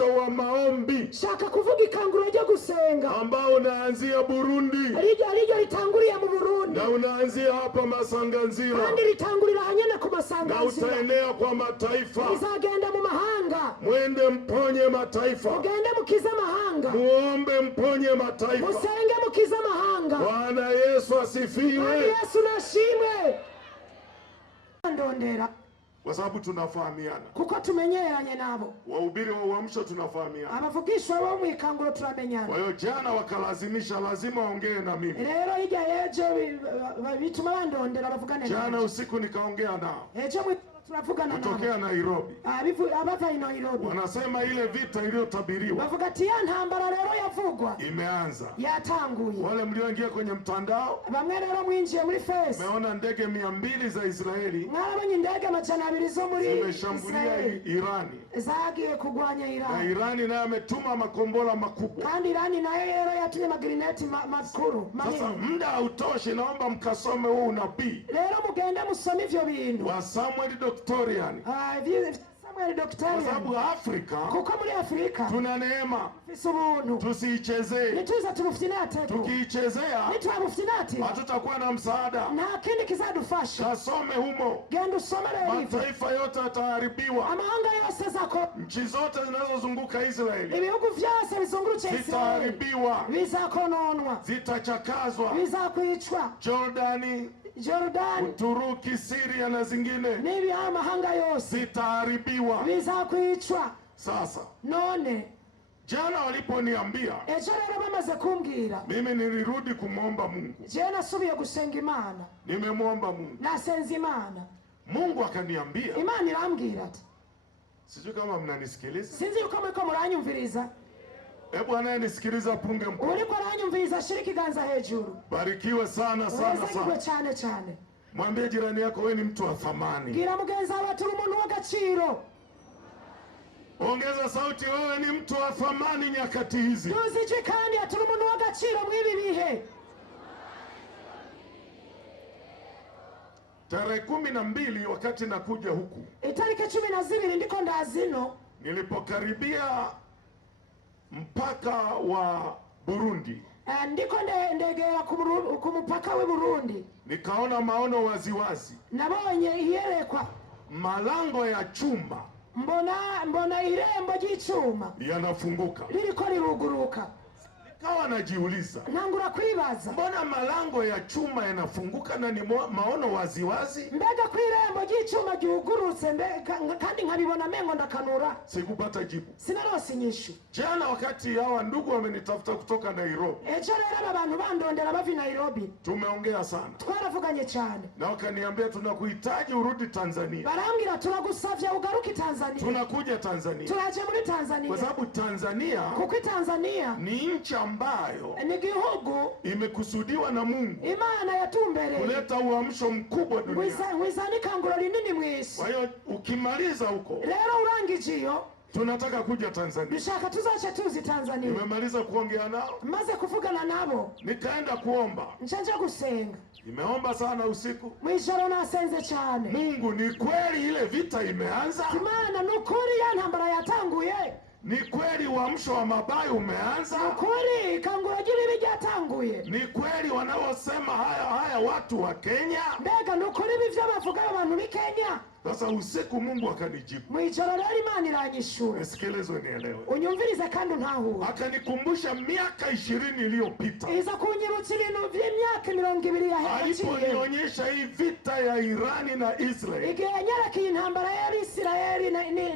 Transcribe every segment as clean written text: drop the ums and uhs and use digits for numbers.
uamsho wa maombi. Shaka kuvuga ikanguro ryo gusenga. Ambao unaanzia Burundi. Rijya ritanguriye mu Burundi. Na unaanzia hapa Masanganzira. Kandi ritangurira hanyene ku Masanganzira. Na utaenea kwa mataifa. Izagenda mu mahanga. Mwende mponye mataifa. Mugende mukiza mahanga. Muombe mponye mataifa. Musenge mukiza mahanga. Bwana Yesu asifiwe. Bwana Yesu nashimwe. Ndondera. Kwa sababu tunafahamiana. Kuko tumenyeranye nabo. Wahubiri wa uamsho tunafahamiana. Abavugishwa bo mu ikanguro turamenyana. Kwa hiyo jana wakalazimisha lazima waongee na mimi. Rero ijya yejo bituma bandondera bavugane nabo. Jana usiku nikaongea nao. Ejo tunavugana nabo. Kutokea Nairobi. Abava Nairobi. Wanasema ile vita iliyotabiriwa. Bavuga ati ya ntambara rero yavugwa. Imeanza. Yatanguye. Wale mlioingia kwenye mtandao. Bamwe rero mwinjiye muri face. Meona ndege 200 za Israeli. Mwarabonye indege amajana 2 zo muri zimeshambulia Irani. Zagiye kugwanya Irani. Na Irani nayo ametuma makombora makubwa. Kandi Irani nayo rero yatumye magrineti makuru. Sasa muda hautoshi, naomba mkasome huu unabii. Rero mugende musome ivyo bintu. Wa Samuel Doctorian. Samuel Doctorian. Kwa sababu Afrika. Kuko muri Afrika. Tuna neema. Tusiichezee. Nituza tumufitinate. Tukiichezea. Nituamufitinate. Hatutakuwa na msaada. Na kindi kizadufasha. Kasome humo. Genda usome leo. Mataifa yote yataharibiwa. Amahanga yose zako. Nchi zote zinazozunguka Israeli. Ibihugu vyose bizungurutse Israeli. Zitaharibiwa. Bizakononwa. Zitachakazwa. Bizakwicwa. Jordani. Uturuki, Syria na zingine. Nibi amahanga yose. Zitaharibiwa. Bizakwicwa. Sasa. None. Jana waliponiambia. Ejo rero bamaze kumbwira. Mimi nilirudi kumwomba Mungu. Je nasubiye gusenga Imana. Nimemwomba Mungu. Nasenze Imana. Mungu akaniambia. Imana irambwira ati. Sijui kama mnanisikiliza. Sinzi uko mko muranyumviriza. Hebu anayenisikiliza punge mkono. Uriko aranyumviriza shira ikiganza hejuru. Barikiwe sana sana sana. Cyane cyane. Mwambie jirani yako wewe ni mtu wa thamani. Gira mugenza wawe turi umuntu w'agaciro. Ongeza sauti, wewe ni mtu wa thamani nyakati hizi. Tuzije kandi aturi umuntu w'agaciro mwibi bihe. Tarehe 12 wakati nakuja huku. Itariki 12 ndiko ndazino. Nilipokaribia mpaka wa Burundi. Ndiko ndegera ku mupaka wa Burundi. Nikaona maono waziwazi. Nabonye iyerekwa. Malango ya chuma. Mbona irembo ry'icuma. Yanafunguka. Ririko riruguruka. Nikawa najiuliza. Nangura kwibaza. Mbona malango ya chuma yanafunguka na ni maono waziwazi? Mbega kwirembo ry'icuma ryugurutse kandi nkabibona mengo ndakanura. Sikupata jibu. Sinarose inyishu. Jana wakati hawa ndugu wamenitafuta kutoka Nairobi. Ejo rero abantu bandondera bavi Nairobi. Tumeongea sana. Twaravuganye cyane. Na wakaniambia tunakuhitaji urudi Tanzania. Barambwira turagusavya ugaruke Tanzania. Tunakuja Tanzania. Turaje muri Tanzania. Kwa sababu Tanzania. Kuko Tanzania ni nchi ambayo ni gihugu imekusudiwa na Mungu. Imana yatumbere. Kuleta uamsho mkubwa duniani. Wizani kanguro linini mwisi. Kwa hiyo ukimaliza huko. Rero urangijiyo. Tunataka kuja Tanzania. Bishaka tuzache tuzi Tanzania. Nimemaliza kuongea nao. Maze kuvugana nabo. Nikaenda kuomba. Nchaje gusenga. Nimeomba sana usiku. Mwijoro nasenze cyane. Mungu, ni kweli ile vita imeanza? Imana nukuri ya ntambara yatanguye. Ni kweli uamsho wa mabaya umeanza? Nukuri kanguro ry'ibibi ryatanguye. Ni kweli wanaosema haya watu wa Kenya? Mbega nukuri bivyo bavuga abantu bi Kenya? Sasa usiku Mungu akanijibu. Mwijoro rero Imana iranyishura. Nisikilize nielewe. Unyumvirize kandi ntahuwe. Akanikumbusha miaka 20 iliyopita. Iza kunyibutsa ibintu by'imyaka 20 yaheraciye. Aliponionyesha hii vita ya Irani na Israeli. Igihe yanyereka intambara ya Israeli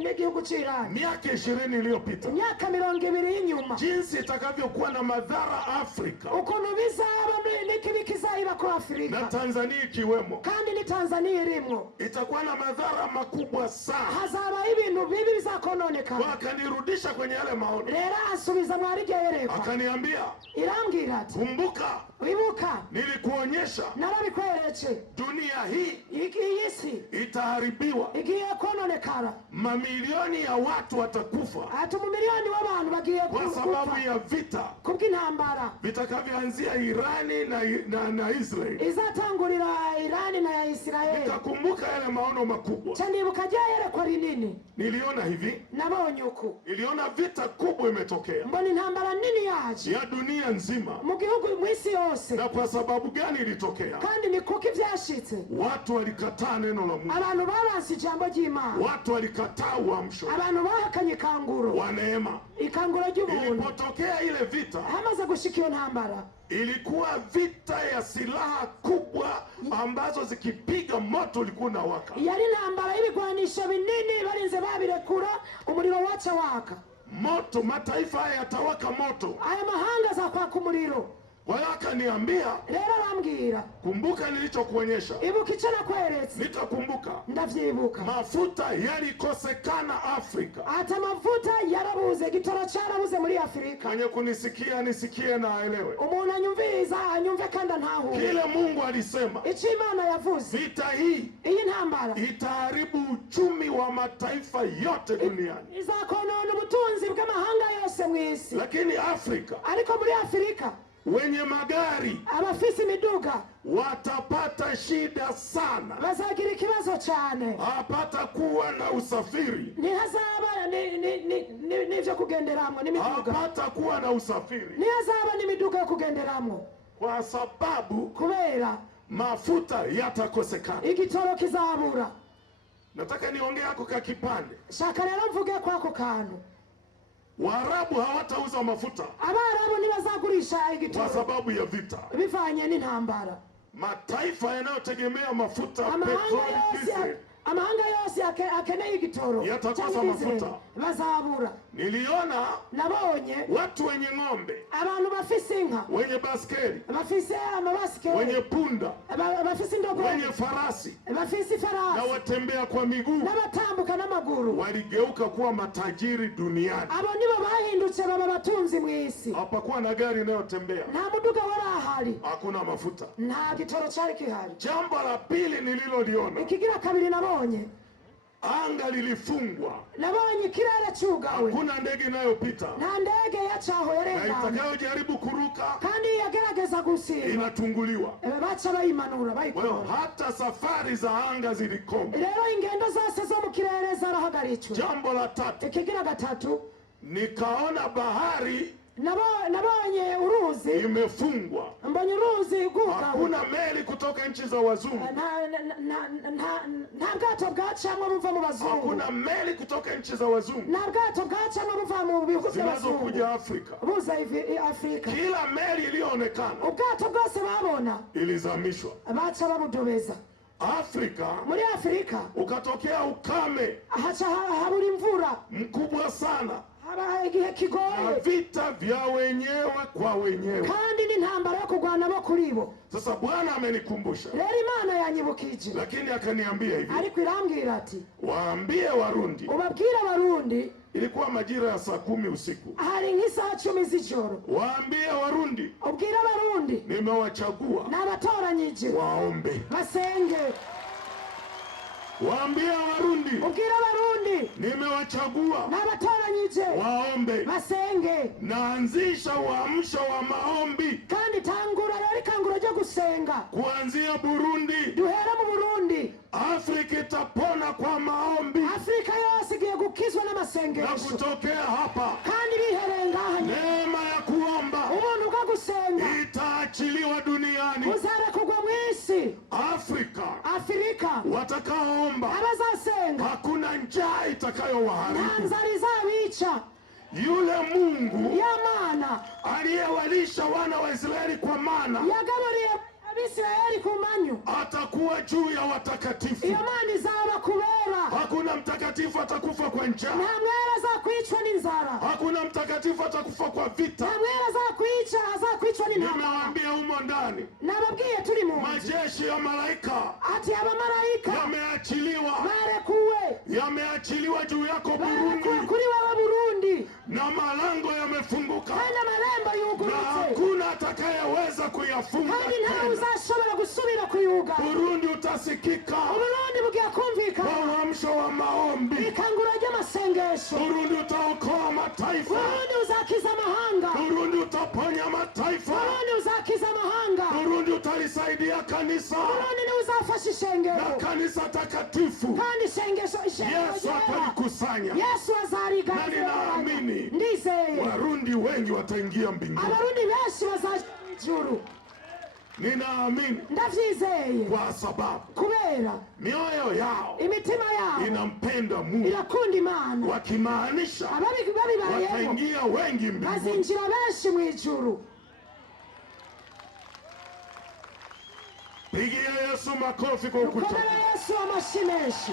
n'igihugu cy'Irani. Miaka 20 iliyopita. Myaka 20 y'inyuma. Jinsi itakavyokuwa na madhara Afrika. Ukuntu bizaba n'ikibi kizayiba ku Afrika. Na Tanzania ikiwemo. Kandi ni Tanzania irimo. Itakuwa na madhara makubwa sana. Hazaba ibintu bibi bizakononeka. Wakanirudisha kwenye yale maono. Rero asubiza mwari gereko. Akaniambia. Irambwira ati. Kumbuka. Ibuka. Nilikuonyesha. Narabikweretse. Dunia hii. Iyi si. Itaharibiwa. Igiye kononekara. Mamilioni ya watu watakufa. Ati mamilioni w'abantu bagiye kufa. Kwa sababu ya vita. Kubw'intambara. Vitakavyoanzia Irani na Israeli. Izatangurira Irani na Israeli. Nikakumbuka yale maono makubwa. Chandibuka jayere kwa rinini. Niliona hivi. Nabonye uku. Niliona vita kubwa imetokea. Mbona intambara nini yaje? Ya dunia nzima. Mu gihugu mwisi yose. Na kwa sababu gani ilitokea? Kandi ni kuki vyashitse. Watu walikataa neno la Mungu. Abantu baranse ijambo ry'Imana. Watu walikataa uamsho. Abantu bahakanye kanguro. Wa neema. Ikanguro ry'ubuntu. Ilipotokea ile vita. Hamaze gushika iyo ntambara. Ilikuwa vita ya silaha kubwa ambazo zikipiga moto ulikuwa unawaka. Yari ntambara y'ibigwanisho binini barinze babirekura umuriro wacha waka. Moto, mataifa haya yatawaka moto. Aya mahanga za kwaka umuriro. Kwa hiyo akaniambia, rero arambwira, kumbuka nilichokuonyesha. Ibuka icyo nakweretse. Nikakumbuka. Ndavyibuka. Mafuta yalikosekana Afrika. Ata mafuta yarabuze, gitoro cyarabuze muri Afrika. Mwenye kunisikia nisikie na aelewe. Umuntu anyumviriza anyumve kandi ntahuwe. Kile Mungu alisema. Icyo Imana yavuze. Vita hii. Iyi ntambara. Itaharibu uchumi wa mataifa yote duniani. Izakonona ubutunzi bw'amahanga yose mu isi. Lakini Afrika. Ariko muri Afrika. Wenye magari. Abafisi miduga. Watapata shida sana. Bazagira ikibazo cyane. Hapata kuwa na usafiri. Ni hazaba n'ivyo kugenderamwo n'imiduga. Hapata kuwa na usafiri. Ni hazaba n'imiduga yo kugenderamwo. Kwa sababu kubera mafuta yatakosekana. Igitoro kizabura. Nataka niongee hako ka kipande. Shaka rero mvuge kwako kantu. Waarabu hawatauza mafuta. Abarabu ntibazagurisha igitoro. Kwa sababu ya vita. Bivanye n'intambara. Mataifa yanayotegemea mafuta, petroli, diesel. Amahanga yose akeneye igitoro. Yatakosa mafuta. Bazabura. Niliona. Nabonye. Watu wenye ng'ombe. Abantu bafise inka. Wenye baskeli. Bafise amabaskeli. Wenye punda. Bafise indogobe. Wenye farasi. Bafise farasi. Na watembea kwa miguu. Na batambuka n'amaguru. Waligeuka kuwa matajiri duniani. Abo nibo bahindutse baba batunzi mu isi. Hapakuwa na gari inayotembea. Nta muduga warahari. Hakuna mafuta. Nta gitoro cyari kihari. Jambo la pili nililoliona. Ikigira kabiri nabonye. Anga lilifungwa. Nabonye kirere cyugawe. Hakuna ndege inayopita. Nta ndege yacaho yarengana. Na itakayojaribu kuruka. Kandi yagerageza gusimba. Inatunguliwa. Baca bayimanura bayikora. Hata safari za anga zilikoma. Rero ingendo zose zo mu kirere zarahagaritswe. Jambo la tatu. Ikigira gatatu. Nikaona bahari. Nabonye uruzi imefungwa. Mbonye uruzi guga. Hakuna meli kutoka nchi za wazungu. Nta bwato bwacamwe buva mu bazungu. Hakuna meli kutoka nchi za wazungu. Nta bwato bwacamwe buva mu bihugu by'abazungu. Zinazokuja Afrika. Buza Afrika. Kila meli iliyoonekana. Ubwato bwose babona. Ilizamishwa. Baca babudobeza. Afrika. Muri Afrika. Ukatokea ukame. Haca habura imvura. Mkubwa sana. Igihe kigoye. Na vita vya wenyewe kwa wenyewe. Kandi ni ntambara yo kurwana bo kuri bo. Sasa Bwana amenikumbusha. Rero Imana yanyibukije. Lakini akaniambia hivi. Ariko irambwira ati. Waambie Warundi. Ubabwire Warundi. Ilikuwa majira ya saa 10 usiku. Hari nk'isaha 10 z'ijoro. Waambie Warundi. Ubwire Warundi. Nimewachagua. N'abatoranyije. Waombe. Basenge. Waambie Warundi. Ubwire Warundi. Nimewachagua. N'abatoranyije. Waombe. Basenge. Naanzisha uamsho wa maombi. Kandi tangura rero ikanguro ryo gusenga. Kuanzia Burundi. Duhera mu Burundi. Afrika itapona kwa maombi. Afrika yose igiye gukizwa n'amasengesho. Na kutokea hapa. Kandi biherenganye. Neema ya kuomba. Ubuntu bwo gusenga. Itaachiliwa duniani. Uzarekugwa mu isi. Afrika. Watakaoomba. Abazasenga. Hakuna njaa itakayowaharibu. Nta nzara izabica. Yule Mungu. Yamana. Aliyewalisha wana wa Israeli kwa mana. Yagaburiye Abisirayeli ku manyu. Atakuwa juu ya watakatifu. Iyo mana izaba kubera. Hakuna mtakatifu atakufa kwa njaa. Nta mwera azakwicwa n'inzara. Hakuna mtakatifu atakufa kwa vita. Nta mwera azakwicwa n'intambara. Nimewaambia humo ndani. Nababwiye turi mu majeshi ya malaika. Ati abamarayika yameachiliwa. Barekuwe. Yameachiliwa juu yako Burundi. Kuri wewe Burundi. Na malango yamefunguka. Hana marembo yugurutse. Na hakuna atakayeweza kuyafunga kandi ntawe tena. uzashobora gusubira kuyuga. Burundi utasikika Uburundi bugiye kumvikana kwa uamsho wa maombi. ikangura ry'amasengesho. Burundi utaokoa mataifa. Burundi uzakiza amahanga. Burundi utaponya mataifa. Burundi uzakiza amahanga. Burundi utalisaidia kanisa Burundi ni uzafasha ishengero na kanisa takatifu. kandi ishengero Yesu atalikusanya. Yesu azariga. Na ninaamini ndizeye Warundi wengi wataingia mbinguni. abarundi benshi bazaja ijuru. Ninaamini ndavyizeye kwa sababu kubera mioyo yao imitima yao inampenda Mungu, irakunda Imana. wakimaanisha babibayeho wataingia wengi mbinguni. bazinjira benshi mu ijuru. Pigia Yesu makofi kwa ukuta. Dukomere Yesu amashyi menshi.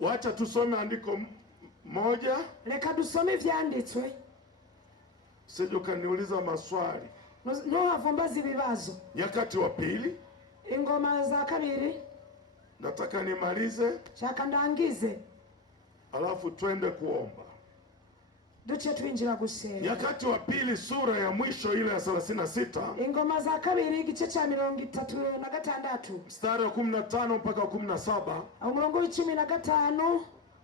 Wacha tusome andiko moja, Reka dusome ivyanditswe sije ukaniuliza maswali. ntuhavumbaze ibibazo. Nyakati wa pili, Ingoma za kabiri nataka nimalize shaka ndangize alafu twende kuomba. duce twinjira gusenga. Nyakati wa pili sura ya mwisho ile ya 36 Ingoma za kabiri igice ca 36 mstari wa 15 mpaka 17. umurongo w'15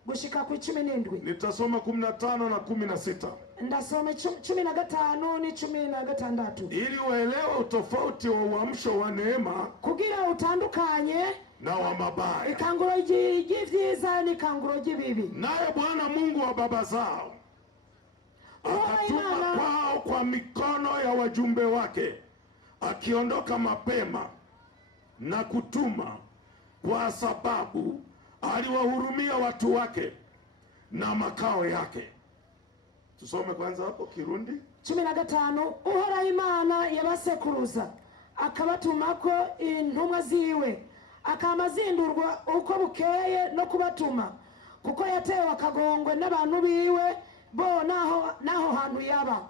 gushika ku 17. Nitasoma 15 na 16 ndasoma 15 ni 16 ili uelewe utofauti wa uamsho wa neema kugira utandukanye na wa mabaya. ikanguro ry'ivyiza n'ikanguro ry'ibibi. Naye Bwana Mungu wa baba zao akatuma kwao kwa mikono ya wajumbe wake, akiondoka mapema na kutuma, kwa sababu aliwahurumia watu wake na makao yake. Tusome kwanza hapo Kirundi 15. Uhoraho Imana yabasekuruza akabatumako intumwa ziwe, akamazindurwa uko bukeye no kubatuma, kuko yatewe akagongwe n'abantu biwe bo naho hantu yaba.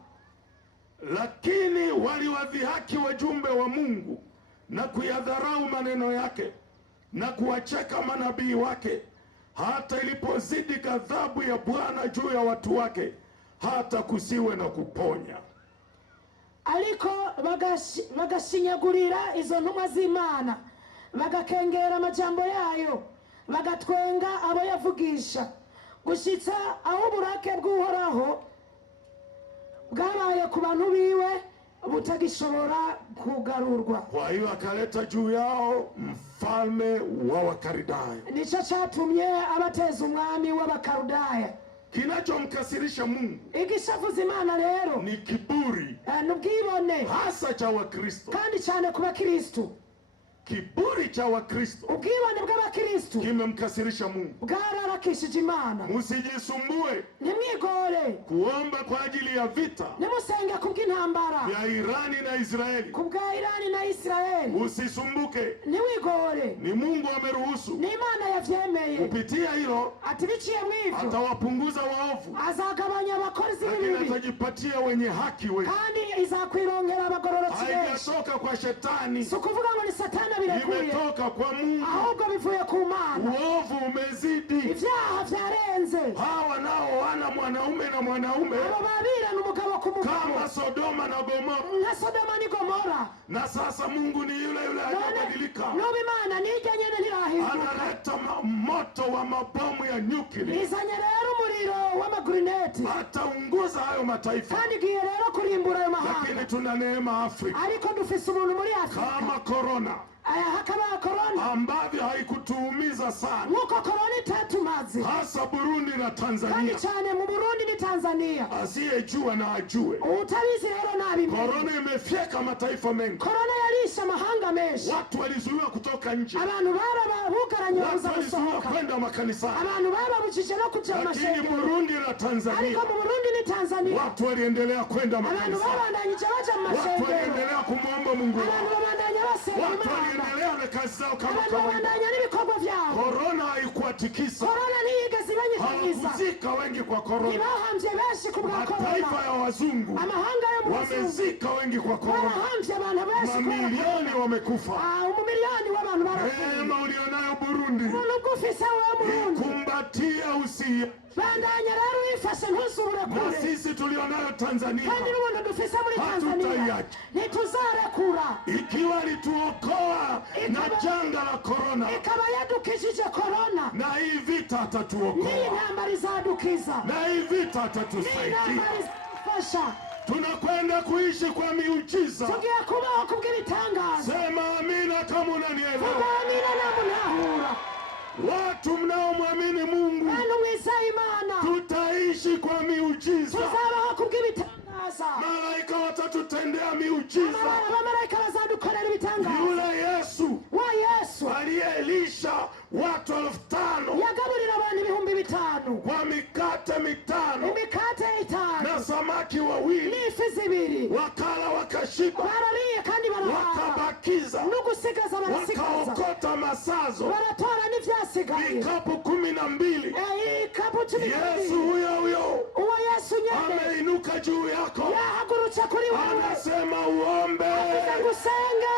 lakini waliwadhihaki wajumbe wa Mungu na kuyadharau maneno yake na kuwacheka manabii wake, hata ilipozidi ghadhabu ya Bwana juu ya watu wake, hata kusiwe na kuponya. Ariko bagashinyagurira izo ntumwa z'Imana, bagakengera amajambo yayo, bagatwenga abo yavugisha, gushitsa aho uburake bw'Uhoraho bwabaye ku bantu biwe butagishobora kugarurwa. Kwa hiyo akaleta juu yao mfalme wa Wakaldayo. Nico catumye abateza umwami w'Abakaludaya. Kinachomkasirisha Mungu igishavuza Imana rero ni kiburi, n'ubwibone, hasa cha Wakristo. kandi cyane ku bakristo. Kiburi cha Wakristo Ubwibone bw'Abakristo kimemkasirisha Mungu. bwararakishije Imana. Musijisumbue Ntimwigore kuomba kwa ajili ya vita nimusenge kubw'intambara ya Irani na Israeli. kubwa Irani na Israeli. Usisumbuke, Ntiwigore, ni Mungu ameruhusu. ni Imana yavyemeye. Kupitia hilo Ati biciye mw'ivyo atawapunguza waovu, azagabanya abakozi lakini b'ibibi, atajipatia wenye haki wengi. kandi izakwirongera abagororotsi benshi. Haijatoka kwa shetani, Si ukuvuga ngo ni Satani birekuye, imetoka kwa Mungu. ahubwo bivuye ku Mana. Uovu umezidi. Ivyaha vyarenze. Hawa nao wana mwanaume na mwanaume Abo babirana umugabo ku mugabo kama Sodoma na Gomora. nka Sodoma ni Gomora. Na sasa Mungu ni yule yule, hajabadilika. N'ubu Imana nijya nyene ntirahinduka. Analeta moto wa mabomu ya nyuklia, Izanye rero umuriro w'amagreneti, ataunguza hayo mataifa. kandi igiye rero kurimbura ayo mahanga. Lakini tuna neema Afrika, Ariko dufise umuntu muri Afrika kama korona hakaba korona, ambavyo haikutuumiza sana, nk'uko korona itatumaze, hasa Burundi na kandi Tanzania. cyane mu Burundi ni Tanzania. Asiyejua na ajue, Utabizi rero nabimenye. korona imefyeka mataifa mengi. Korona yarisha amahanga menshi. Watu walizuiwa kutoka nje, Abantu barabugaranye watu babuza walizuiwa gusohoka, kwenda makanisani. abantu barabujije no kuja mu Lakini mashengero. Burundi na Ariko Tanzania mu Burundi ni Tanzania watu waliendelea kwenda abantu makanisani, babandanyije baja mu watu mashengero, waliendelea kumwomba Mungu abantu wao, babandanya basenga watu Imana, waliendelea na kazi zao kama abantu kawaida. babandanya n'ibikorwa vyabo. Korona haikuwatikisa, Korona ntiyigeze ibanyikanyiza. hawakuzika wengi kwa korona. Ntibahambye benshi ku bwa Mataifa korona. ya wazungu Amahanga yo mu bazungu wamezika wengi kwa korona, barahambye abantu benshi kubera mamilioni korona. wamekufa. Umumiliyoni w'abantu barapfuye. Neema ulionayo Burundi Umuntu ugufise wa Burundi ikumba zingatia usia. bandanya rero wifashe ntuzubure Na kure sisi tulionayo Tanzania kandi n'ubundi dufise muri Tanzania hatutaiacha. ntituzarekura Ikiwa alituokoa na janga la korona, ikaba yadukijije korona, na hii vita n'iyi atatuokoa, ntambara izadukiza, na hii vita n'iyi atatusaidia. ntambara izadufasha. Tunakwenda kuishi kwa miujiza. tugiye kubaho kubw'ibitangaza. Sema amina kama unanielewa. kuganira na munahura Watu mnaomwamini Mungu bantu mwisaye Imana tutaishi kwa miujiza. tuzabaho kubw'ibitangaza. Malaika watatutendea miujiza. abamarayika bazadukorera ibitangaza. Yule Yesu wa Yesu aliyelisha watu 5,000 yagaburira abantu 5,000 kwa mikate 5 imikate 5 na samaki 2, n'ifi 2, wakala wakashiba, barariye kandi barahaga, wakabakiza, n'ugusigaza barasigaza, wakaokota masazo baratora n'ivyasigaye, vikapu 12. ikapu 12. Yesu huyo uwo Yesu nyene ameinuka juu yako, yahagurutse kuri wewe, anasema uombe, avuze usenge,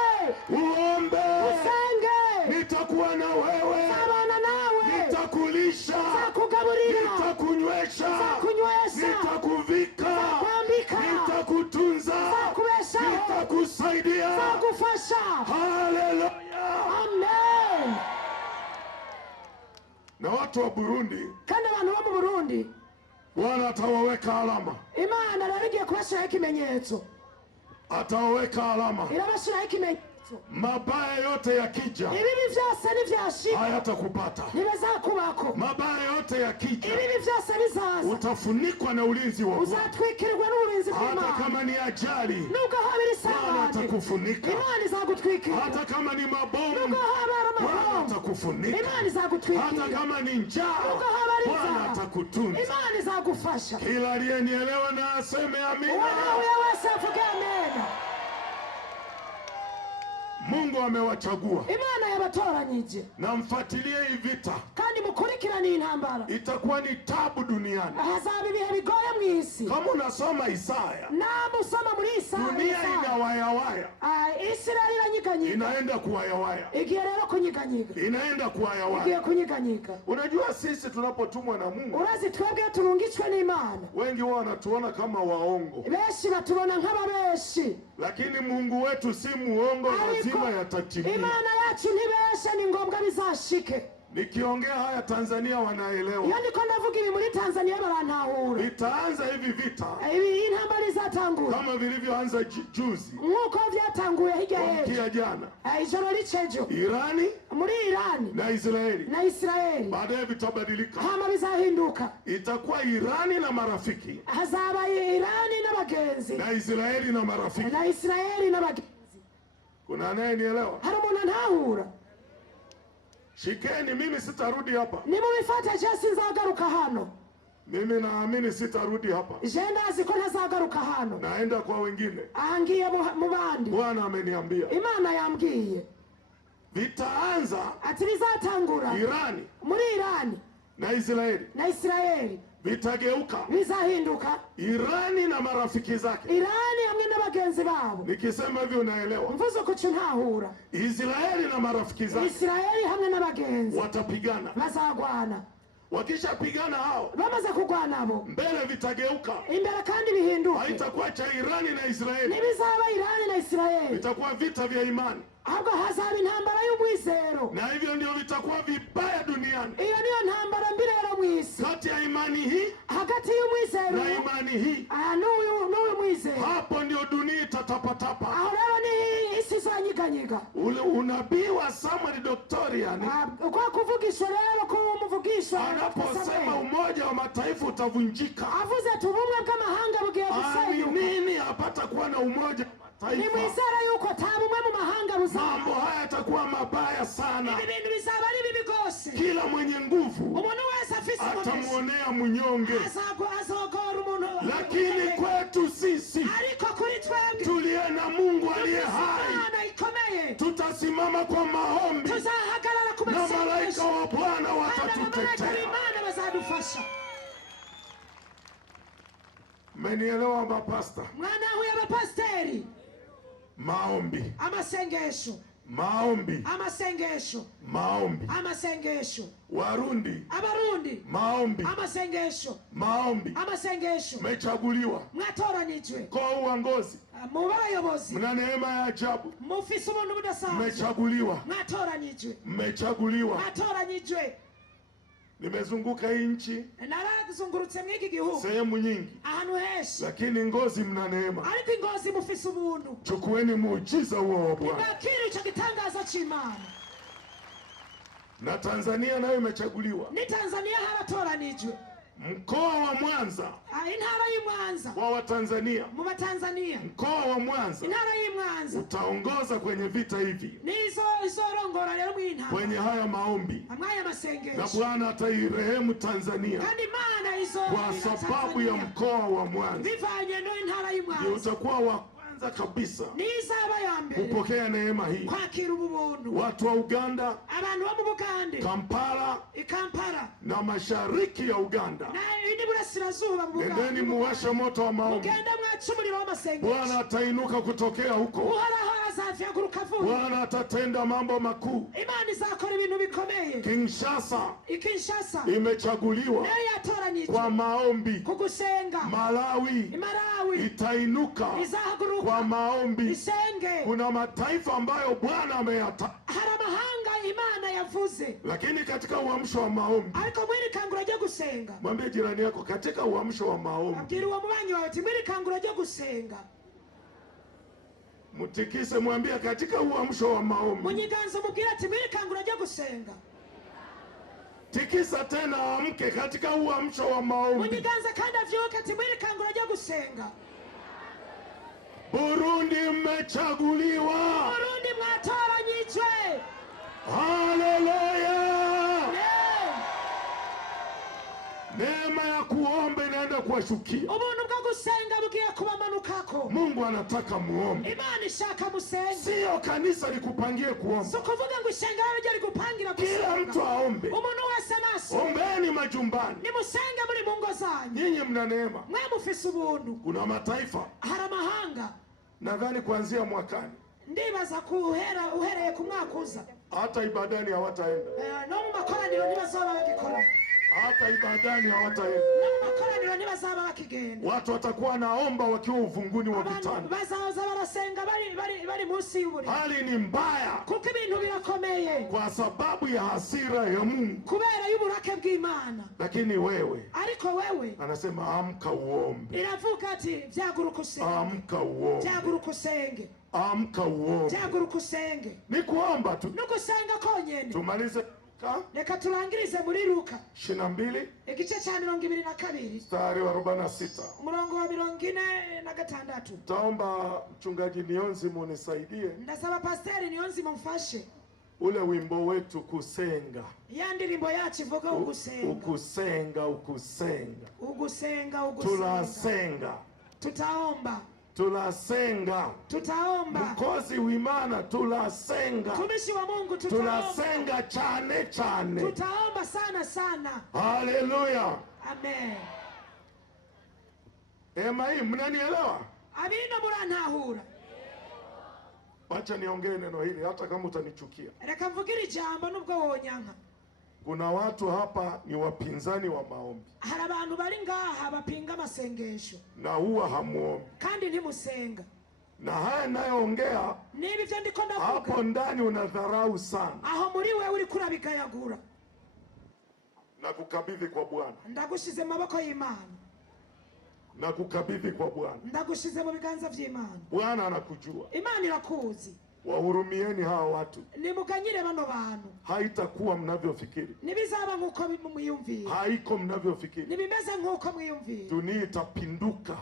uombe, usenge, nitakuwa na wewe, nzabana nawe, nitakulisha, nzakugaburira, nitakunywesha, nzakunywesha, nitakuvika, nzakwambika, nitakutunza, nzakubeshaho, nitakusaidia. nzagufasha. Haleluya! Amen. Na watu wa Burundi, kandi abantu bo mu Burundi Bwana atawaweka alama, Imana rero igiye kubashiraho ikimenyetso, atawaweka alama. irabashiraho ikimenyetso. Mabaya yote yakija ibibi vyose nivyashika hayatakupata. ntibizakubako. Mabaya yote yakija ibibi vyose bizaza utafunikwa na ulinzi wa Bwana. uzatwikirirwa n'uburinzi Hata bw'Imana. kama ni ajali, nubwo haba Bwana isangane atakufunika. Imana izagutwikira. Hata kama ni mabomu, nubwo haba ari Bwana amahoro atakufunika. Imana Hata izagutwikira. kama ni njaa, nubwo haba ari Bwana inzara atakutunza. Imana izagufasha. Kila aliyenielewa na aseme amina. uwahuye wese avuge amena. Mungu amewachagua, Imana yabatoranyije, na mfuatilie hii vita. kandi mukurikirane iyi ntambara. Itakuwa ni tabu duniani. hazaba ibihe bigoye mu isi. Kama unasoma Isaya, namwe usoma muri dunia inawayawaya, isi rero iranyiganyiga, inaenda kuwayawaya, igiye rero kunyiganyiga, inaenda igiye kuwayawaya. kunyiganyiga. Unajua sisi tunapotumwa na Mungu, urazi twebwe turungitswe n'Imana, wengi wao wanatuona kama waongo, benshi batubona nk'ababeshi, lakini Mungu wetu si muongo, ariko lazima yatatimia. Imana yacu ntibeshe, ni ngombwa bizashike. Nikiongea haya Tanzania wanaelewa. iyo ndiko ndavuga ibi muri Tanzania barantahura. Itaanza hivi vita iyi ntambara izatangura kama vilivyoanza juzi nk'uko byatanguye hirya y'ejo, kuamkia jana, ijoro ricejo, Irani muri Irani na Israeli. na Isirayeli. Baadaye vitabadilika, hama bizahinduka, itakuwa Irani na marafiki hazaba Irani n'abagenzi na Israeli na marafiki. na Isirayeli n'abagenzi. Kuna anayenielewa? hari umuntu ntahura? Shikeni, mimi sitarudi hapa. nimubifate je sinzagaruka hano. Mimi naamini sitarudi hapa, je ndazi ko ntazagaruka hano, naenda kwa wengine. ahangiye mu bandi. Bwana ameniambia Imana yambwiye vitaanza ati bizatangura Irani muri Irani na Israeli, na Isirayeli, vitageuka bizahinduka Irani na marafiki zake. Irani hamwe n'abagenzi babo. Nikisema hivyo unaelewa? mvuze ko cyo ntahura. Israeli na marafiki zake Isirayeli hamwe n'abagenzi watapigana. bazagwana, Wakishapigana hao, bamaze kugwana abo mbele vitageuka, imbere kandi bihinduke. haitakuwa cha Irani na Israeli, ntibizaba Irani na Isirayeli, itakuwa vita vya imani, ahubwo hazaba intambara y'umwizero. na hivyo ndio vitakuwa vibaya duniani, iyo niyo ntambara mbi rero mu isi, kati ya imani hii hagati y'umwizero na imani hii. n'uyu mwizero. Hapo ndio dunia itatapatapa. aho rero ni isi izanyiganyiga. Ule unabii wa Samuel Doctorian uko kuvugisha rero ko umuvugishwa anaposema Umoja wa Mataifa utavunjika, avuze ati ubumwe bw'amahanga bugiye gusenyuka. nini hapata kuwa na Umoja wa ni Mataifa? mwizera yuko ta bumwe mu mahanga buzaba. Mambo haya yatakuwa mabaya sana. ibi bintu bizaba ari bibi rwose. Kila mwenye nguvu umuntu wese afise umugezi atamuonea mnyonge, azogora umuntu. lakini kwetu sisi ariko kuri twebwe tuliye na Mungu aliye hai Imana ikomeye, tutasimama kwa maombi, tuzahagarara ku na malaika masengesho, wa Bwana kandi abamarayika watatutetea. b'Imana bazadufasha. Mmenielewa mapasta? mwana huyo abapasiteri, Maombi, amasengesho, maombi, amasengesho, maombi. amasengesho. Warundi, abarundi maombi. amasengesho. Maombi. amasengesho. Mmechaguliwa. mwatoranijwe. Mkoa uongozi. mu bayobozi Mna neema ya ajabu. mufise ubuntu budasanzwe. Mmechaguliwa. mwatoranijwe. Mmechaguliwa. mwatoranijwe. Nimezunguka hii nchi narazungurutse mw'iki gihugu sehemu nyingi, ahantu henshi, lakini Ngozi mna neema. ariko Ingozi mufise ubuntu. Chukueni muujiza huo wa Bwana. Nimekiri ico gitangaza c'Imana. Na Tanzania nayo imechaguliwa. Ni Tanzania haratoranijwe. Mkoa wa Mwanza, intara y'Imwanza wa Watanzania, mu Batanzania, mkoa wa Mwanza intara y'Imwanza utaongoza kwenye vita hivi, izorongora rero mw'intara kwenye haya maombi, amwaya na masengesho, Bwana atairehemu Tanzania kandi Imana kwa sababu ya mkoa wa Mwanza. bivanye no intara Ndio y'Imwanza utakuwa wa kwanza kabisa nizaba ya mbere kupokea neema hii. kwakira ubu buntu. Watu wa Uganda, abantu bo mu Bugande, Kampala Kampala na mashariki ya Uganda, na indi burasirazuba mu Bugande, nendeni muwashe moto wa maombi. mugende mwaca umuriro w'amasengesho. Bwana atainuka kutokea huko. uhoraho azavyaguruka vuba. Bwana atatenda mambo makuu. Imana izakora ibintu bikomeye. Kinshasa Kinshasa imechaguliwa nayo yatoranijwe kwa maombi. kugusenga. Malawi Malawi itainuka izahaguruka kwa maombi. isenge. Kuna mataifa ambayo Bwana ameyata, hari amahanga Imana yavuze, lakini katika uamsho wa maombi, ariko mwiri kangura ryo gusenga. mwambie jirani yako, katika uamsho wa maombi, abwira uwo mubanyi wawe ati mwiri kangura ryo gusenga. mutikise, mwambie katika uamsho wa maombi. munyiganza mubwira ati mwiri kangura ryo gusenga. Tikisa tena, amke katika uamsho wa maombi. munyiganza kandi avyuke ati mwiri kangura ryo gusenga. Burundi mmechaguliwa. Burundi mwatoranyijwe. Haleluya! Amen. Neema ya kuomba inaenda kuwashukia. ubuntu bwo gusenga bugiye kubamanukako. Mungu anataka muombe. Imana ishaka musenge. Sio kanisa likupangie kuomba. si ukuvuga ngo ishengero ryo rigupangira Kila mtu gusenga. aombe. umuntu wese nase Ombeni majumbani. nimusenge muri mu ngo zanyu. Nyinyi mna neema. mwe mufise ubuntu. Kuna mataifa, hari amahanga nadhani kuanzia mwakani, ndibaza uhereye ku mwaka uza, hata ibadani hawataenda. no mu makoraniro ntibazaba bagikora, Hata ibadani hawataenda. no mu makoraniro ntibazaba bakigenda. Watu watakuwa naomba wakiwa uvunguni wa abantu vitanda. bazaza barasenga bari munsi y'uburiri, Hali ni mbaya kuko ibintu birakomeye kwa sababu ya hasira ya Mungu. kubera y'uburake bw'Imana. Lakini wewe, ariko wewe anasema amka uombe. iravuga ati vyaguruka usenge, Amka uombe. vyaguruka usenge, Amka uombe. vyaguruka usenge. Ni kuomba tu. no gusenga konyene. Tumalize reka turangirize muri Luka 22 igice ca 22 mstari wa 46. umurongo wa 46. Taomba mchungaji Nionzi munisaidie ndasaba Pasiteri Niyonzi mumfashe ule wimbo wetu kusenga. ya ndirimbo yacu ivuga ugusenga. Ukusenga, ukusenga. ugusenga, ugusenga. Tulasenga. tutaomba, Tulasenga. tutaomba. Mkozi w'Imana tulasenga. Tumishi wa Mungu tutaomba. Tulasenga chane chane. Tutaomba sana sana. Haleluya. Amen. Ema hii mnanielewa? Abino murantahura. Wacha niongee neno hili hata kama utanichukia. Reka mvugire ijambo nubwo wonyanka. Kuna watu hapa ni wapinzani wa maombi. Hari abantu bari ngaha bapinga amasengesho. Na huwa hamuombi. Kandi ntimusenga. Na haya nayoongea Nibi vyo ndiko ndavuga. hapo ndani unadharau sana. Aho muri wewe uri kurabigayagura. Na kukabidhi kwa Bwana. Ndagushize mu maboko y'Imana. Na kukabidhi kwa Bwana. Ndagushize mu biganza vy'Imana. Bwana anakujua. Imana irakuzi. Wahurumieni hawa watu. Nimuganyire bano bantu. Haitakuwa mnavyofikiri. Nibizaba nkuko mwiyumvira. Haiko mnavyofikiri. Nibimeze nkuko mwiyumvira. Dunia itapinduka.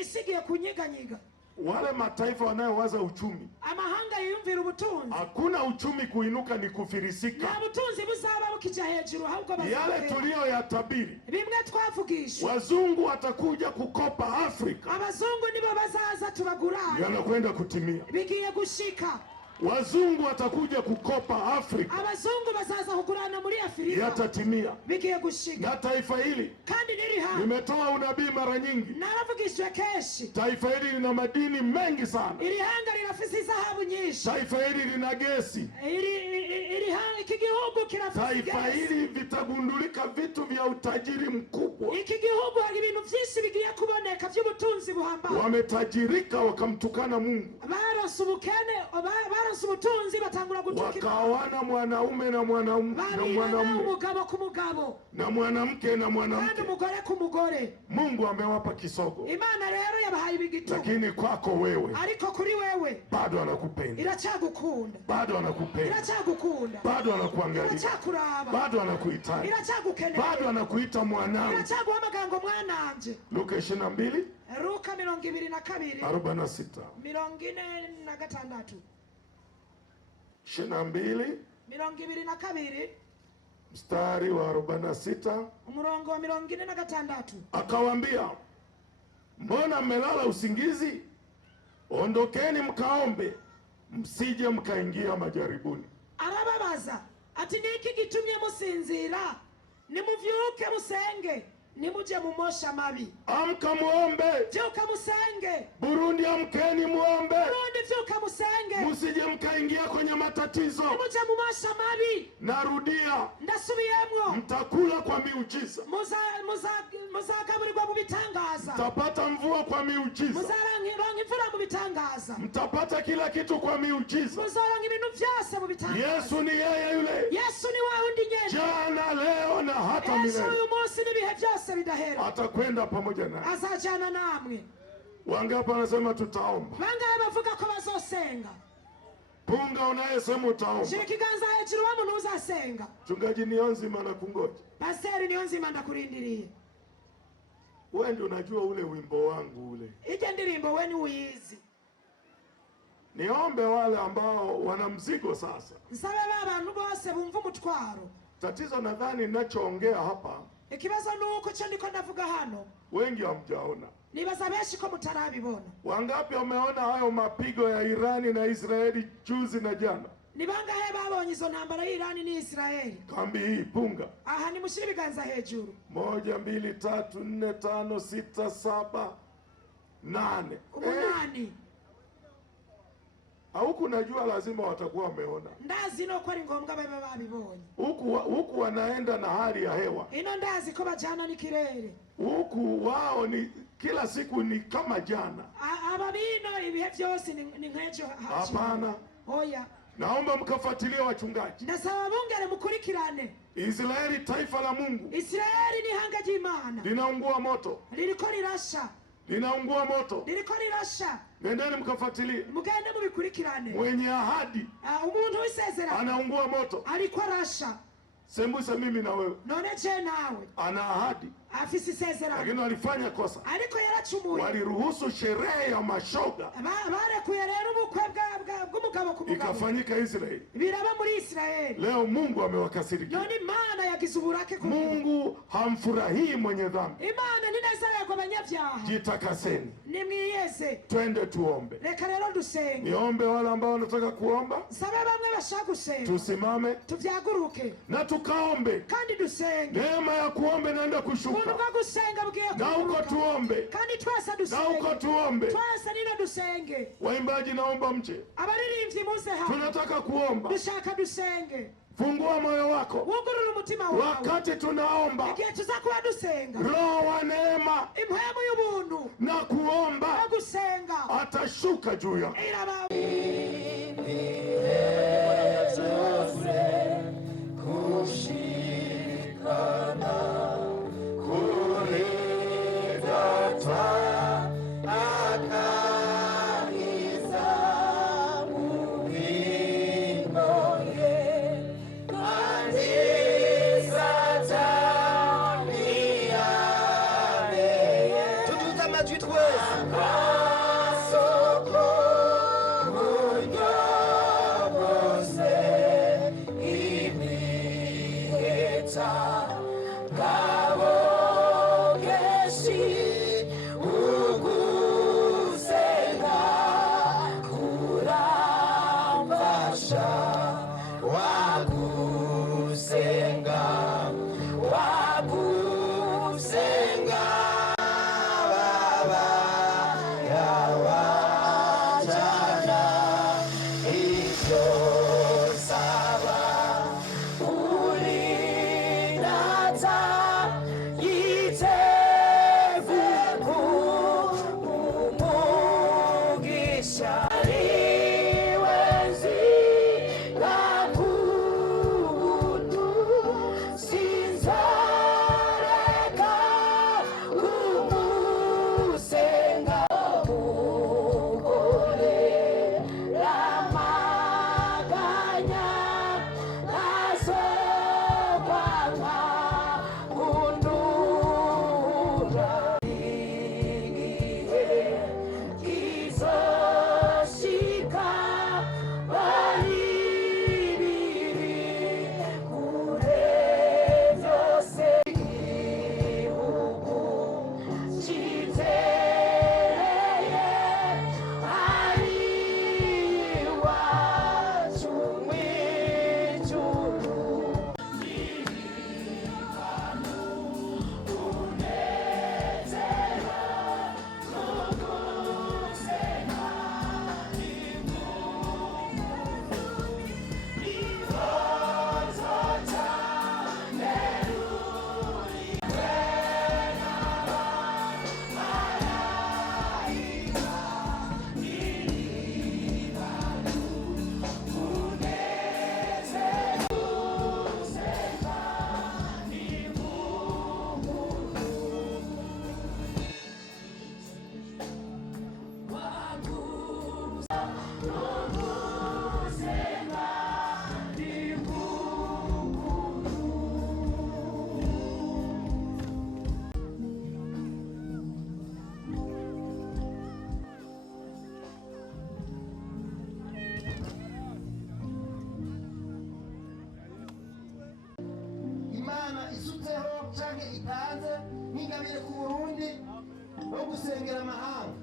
Isigiye kunyiganyiga. Wale mataifa wanayowaza uchumi, amahanga yiyumvira ubutunzi. hakuna uchumi kuinuka, ni kufirisika. nta butunzi buzaba bukija hejuru, ahubwo Yale tuliyoyatabiri, bimwe twavugisha, wazungu watakuja kukopa Afrika, abazungu nibo bazaza tubagurane, yanakwenda kutimia. bigiye gushika. Wazungu watakuja kukopa Afrika, abazungu bazaza kugurana muri Afrika, yatatimia. bigiye gushika. Na taifa hili, kandi niri ha nimetoa unabii mara nyingi, naravugishwe keshi, taifa hili lina madini mengi sana. iri hanga rirafise izahabu nyinshi, Taifa hili lina gesi. iri hanga ikigihugu taifa hili vitagundulika vitu vya utajiri mkubwa. Wametajirika wakamtukana Mungu, wakawana mwanaume na mwanaume na mwanamke na mwanamke. Mungu amewapa kisogo, lakini kwako wewe bado anakupenda, bado anakupenda, bado anakuangalia, bado anakuhitaji, bado anakuita mwanangu. Luka 22 46 22 mstari wa 46 umurongo wa 46. Akawaambia, mbona mmelala usingizi? Ondokeni mkaombe, msije mkaingia majaribuni. Arababaza ati niki gitumye musinzira? Nimuvyuke musenge, nimuje mumosha mabi. Amka muombe. Vyuka musenge. Burundi amkeni muombe. Burundi vyuka musenge, musije mkaingia kwenye matatizo. Nimuje mumosha mabi. Narudia, ndasubiyemwo, mtakula kwa miujiza, muzagaburirwa mu bitangaza, mtapata mvua kwa miujiza, muzaronka imvura mu bitangaza, mtapata kila kitu kwa miujiza. muzaronka ibintu vyose mu bitangaza. Yesu ni yeye yule, Yesu ni wa undi nyene, jana leo na hata milele. Yesu uyu munsi n'ibihe byose bidahera, atakwenda pamoja nawe, azajana namwe. Wangapi wanasema tutaomba? Bangahe bavuga ko bazosenga? Punga unayesema utaomba. Shira ikiganza hejuru wa muntu uzasenga. Mchungaji Niyonzima anakungoja. Pastori Niyonzima ndakurindiriye. Wewe ndio unajua ule wimbo wangu ule. Ije ndirimbo weni uyizi. Niombe wale ambao wana mzigo sasa. Nsabe abantu bose bumva umutwaro. Tatizo nadhani ninachoongea hapa, ikibazo nuko cyo ndiko ndavuga hano, wengi hamjaona. Nibaza benshi ko mutarabibona. Wangapi wameona hayo mapigo ya Irani na Israeli juzi na jana? Ni bangahe babonye izo ntambara ya Irani ni Israeli? Kambi hii punga. Aha ni mushire ibiganza hejuru. 1 2 3 4 5 6 7 8. Umunani. Huku najua lazima watakuwa wameona. Ndazi no ko ari ngombwa babe babibonye. Huku wanaenda na hali ya hewa. Ino ndazi ko bajana n'ikirere. Huku wao ni kila siku ni kama jana. Ababino ibihe byose ni nkejo. Hapana. Oya. Naomba mkafuatilie wachungaji. Ndasaba bungere mukurikirane. Israeli taifa la Mungu. Israeli ni hanga ry'Imana. Linaungua moto. Liriko rirasha. Linaungua moto. Liriko rirasha. Nendeni mkafuatilie. Mugende mubikurikirane. Mwenye ahadi. Umuntu w'isezerano anaungua moto. Aliko arasha. Sembuse mimi na wewe. None je nawe. Ana ahadi. Afisi sezerano. Lakini walifanya kosa. Aliko yaracumuye. Waliruhusu sherehe ya mashoga. Bare kuyerera ubukwe bw'umugabo ku mugabo. Ikafanyika Israeli. Biraba muri Israeli. Leo Mungu amewakasirikia. None Imana yagize uburake ku Mungu hamfurahii mwenye dhambi. Imana ninezera kwa banyabyaha. Jitakaseni. Nimwiyeze. Twende tuombe. Reka rero dusenge. Niombe wale ambao wanataka kuomba. Sabe bamwe bashaka gusenga. Tusimame. Tuvyaguruke. Na tukaombe. Kandi dusenge. Neema ya kuombe naenda kushuka. Na uko tuombe. Kandi twasa dusenge. Na uko tuombe. Twasa nino dusenge. Waimbaji naomba mche. Abaririmbyi muze hapa. Tunataka kuomba. Dushaka dusenge. Fungua moyo wako. Wugurura umutima wawe. Wakati tunaomba. Igihe tuzakuba dusenga. Roho wa neema. Impwemu y'ubuntu. Na kuomba. Na gusenga. Atashuka juu yako. Oh Imana isutseho canke itanze nk'ingabire ku Burundi no gusengera amahanga.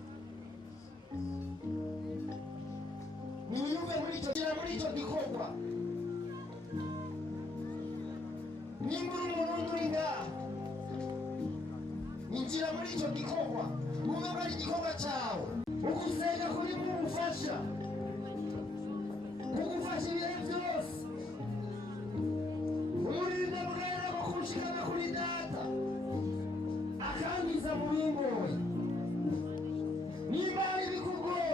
Niyumve muri ico gikorwa. Nimba uri Umurundi uri ngaha, injira muri ico gikorwa, wumve ko ari igikorwa cawe. Ugusenga kuri mu bufasha, kugufasha ibihe vyose. Umurinde bwera bwo kunshikana kuri data, akangiza mu bingoye. Nimba hari ibikugoye,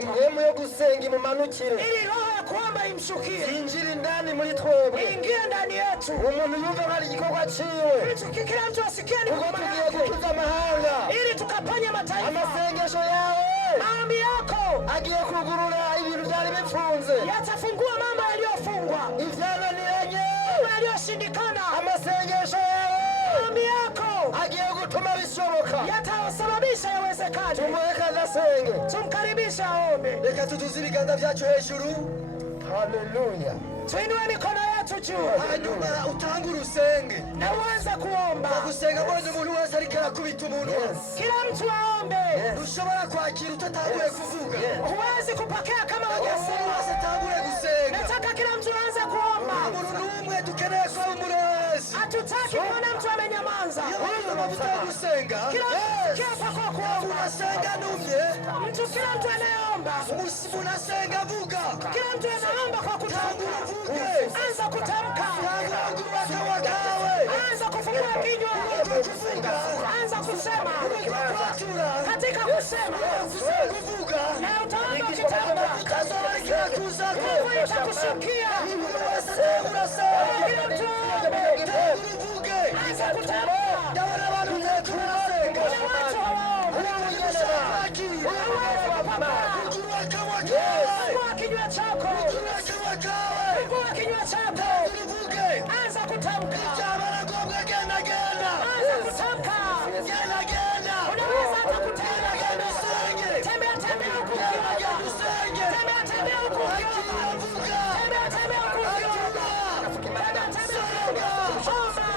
impwemu yo gusenga imumanukire, ili roho ya kuomba imshukie, yinjire indani muri twebwe, ingie ndani yetu. umuntu yumva ko ari igikorwa ciwe, Kila mtu asikie ni kuko kwa tugiye yake, gukiza amahanga. ili tukapanya mataifa. Amasengesho yawe Maombi yako agiye kugurura ibintu byari bifunze, yatafungua mambo yaliyofungwa, ivyananiranye. mambo yaliyoshindikana. Amasengesho yawe Maombi yako agiye gutuma bishoboka. yatasababisha yawezekane. Tumureke adasenge. Tumkaribisha aombe. Reka tuduze ibiganza vyacu hejuru. Haleluya. Tuinue mikono yetu juu Hanyuma utangure usenge. na uanze kuomba. Gusenga mbonye umuntu wese ariko arakubita umuntu. Kila mtu aombe. Ntushobora kwakira utatanguye kuvuga. Huwezi kupokea kama Umuntu hujasema. wese atanguye gusenga. Nataka kila mtu aanze kuomba. Umuntu n'umwe dukeneye kuba umurezi. Hatutaki kuona mtu amenyamaza. Iyo umuntu amavuta yo gusenga, Kila kwa kuomba. unasenga numye. Kila mtu anayeomba. Unasenga vuga. Kila mtu anaomba kwa kutamka. Anza kutamka. Anza kufungua kinywa. Anza kusema. Katika kusema na utaomba ukitamka, Mungu itakushukia. Kila mtu aombe. Anza kutamka. Kuna watu hawaombi. Fungua kinywa chako. Fungua kinywa chako. Anza kutamka. Anza kutamka. Unaweza hata kutamka. Tembea tembea huku ukiomba. Tembea tembea huku ukiomba. Tembea tembea huku ukiomba. Tembea tembea huku ukiomba.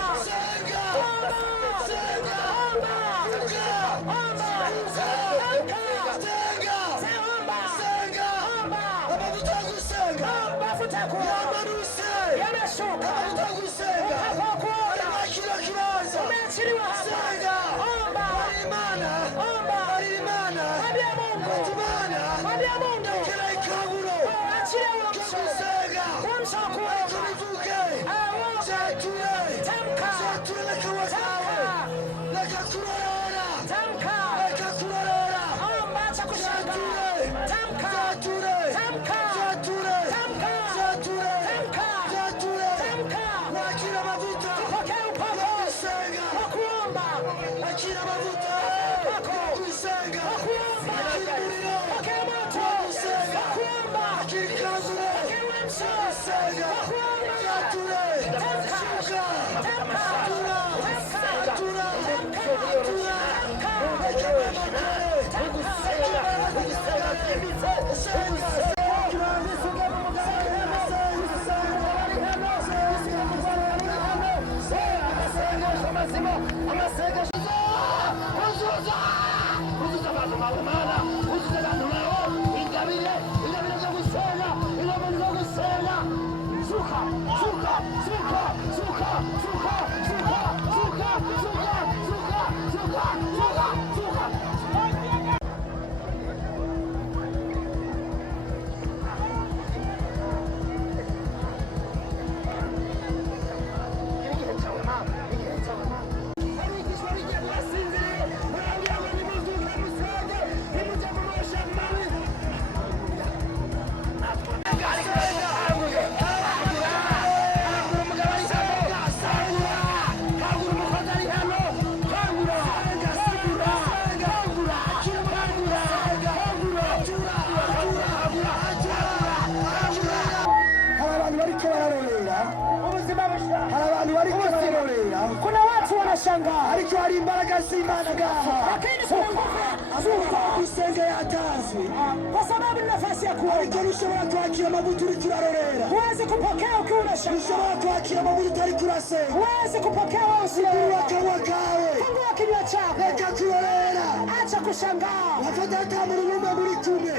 bashangaa ariko hari imbaraga z'Imana ngaha, lakini kuna nguvu gusenga yatazwi kwa sababu ni nafasi ya kuomba. ariko ushobora kwakira amavuta uri kurarorera, Huwezi kupokea ukiwa unashangaa, ushobora kwakira amavuta utari kurasenga. huwezi kupokea usiyoomba. Akanwa kawe Fungua kinywa chako, reka kurorera, acha kushangaa. wafata hata muri kumwe,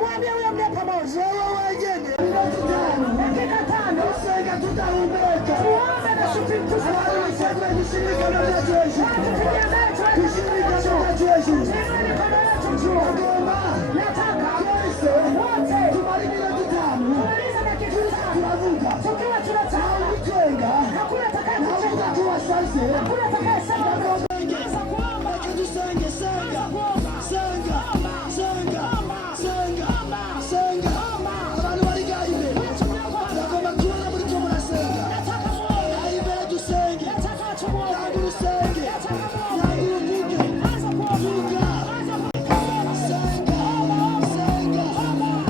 Mwambie huyo mle pamoja, wewe wengine dakika 5 usenga tutaombeka, tuombe na tushirika na jeshi, nataka wote tubarikile tutamu, tumalize dakika 5 tukiwa tunataka tutenga hakuna atakayetutenga, kuwa sasa hakuna atakayesema Anza kuomba, tusenge, senga, senga, senga, senga, senga. Abantu bari gahibe bagomba kubona muri ko murasenga. Gahibe dusenge, ntabwo urusenge, ntabwo uruvuge, vuga, senga, senga, senga,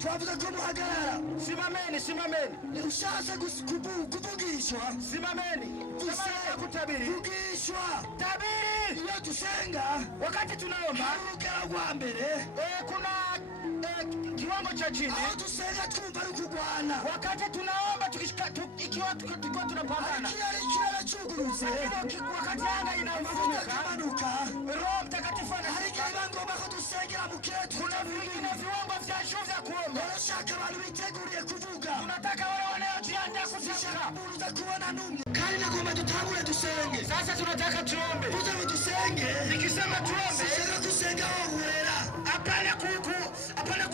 twavuze ko muhagarara. Simameni, simameni. Ni ushaje kuvugishwa. Simameni. Simameni kutabiri. Vugishwa. Tabiri. Iyo tusenga, wakati tunaomba, urugero rwa mbere, kuna kiwango cha chini. Aho tusenga twumva ari kurwana. Wakati tunaomba ikiwa tunapambana. Ikirere cyugurutse. Wakati anga inafunguka. Roho Mtakatifu anaharika ngoma ko dusengera mu ketu. Kuna vingine viwango vya juu vya kuomba. Tunataka abantu biteguriye kuvuga. Tunataka wale wanaojiandaa kutamka. Tunaanza kuona numwe. Kandi nagomba tutangure dusenge. Sasa tunataka tuombe. Tuze dusenge. Nikisema tuombe, sasa tusenga wera. Hapana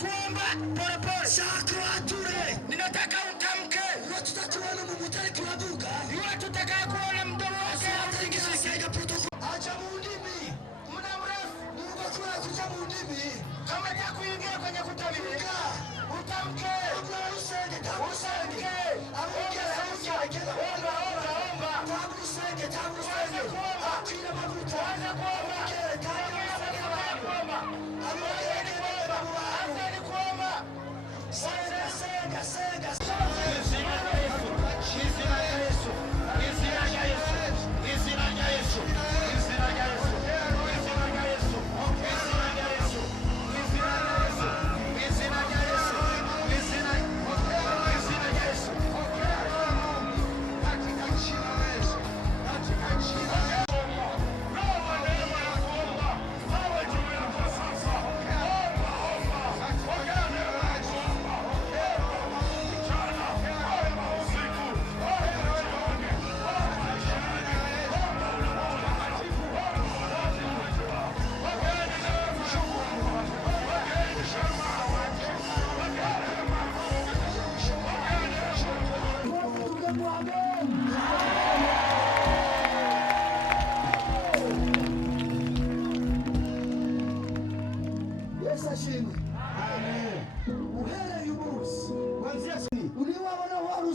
kuomba pole pole. Shaka wature. Ninataka utamke. Wewe tutakuona mumutari kuvuga. Wewe tutaka kuona mdomo wake atingisha protocol. Acha mundimi. Muda mrefu Mungu akula kuja mundimi. Kama ya kuingia kwenye kutabirika. Utamke. Usenge. Omba. Tabu usenge. Akila mafuta. Anza kuomba.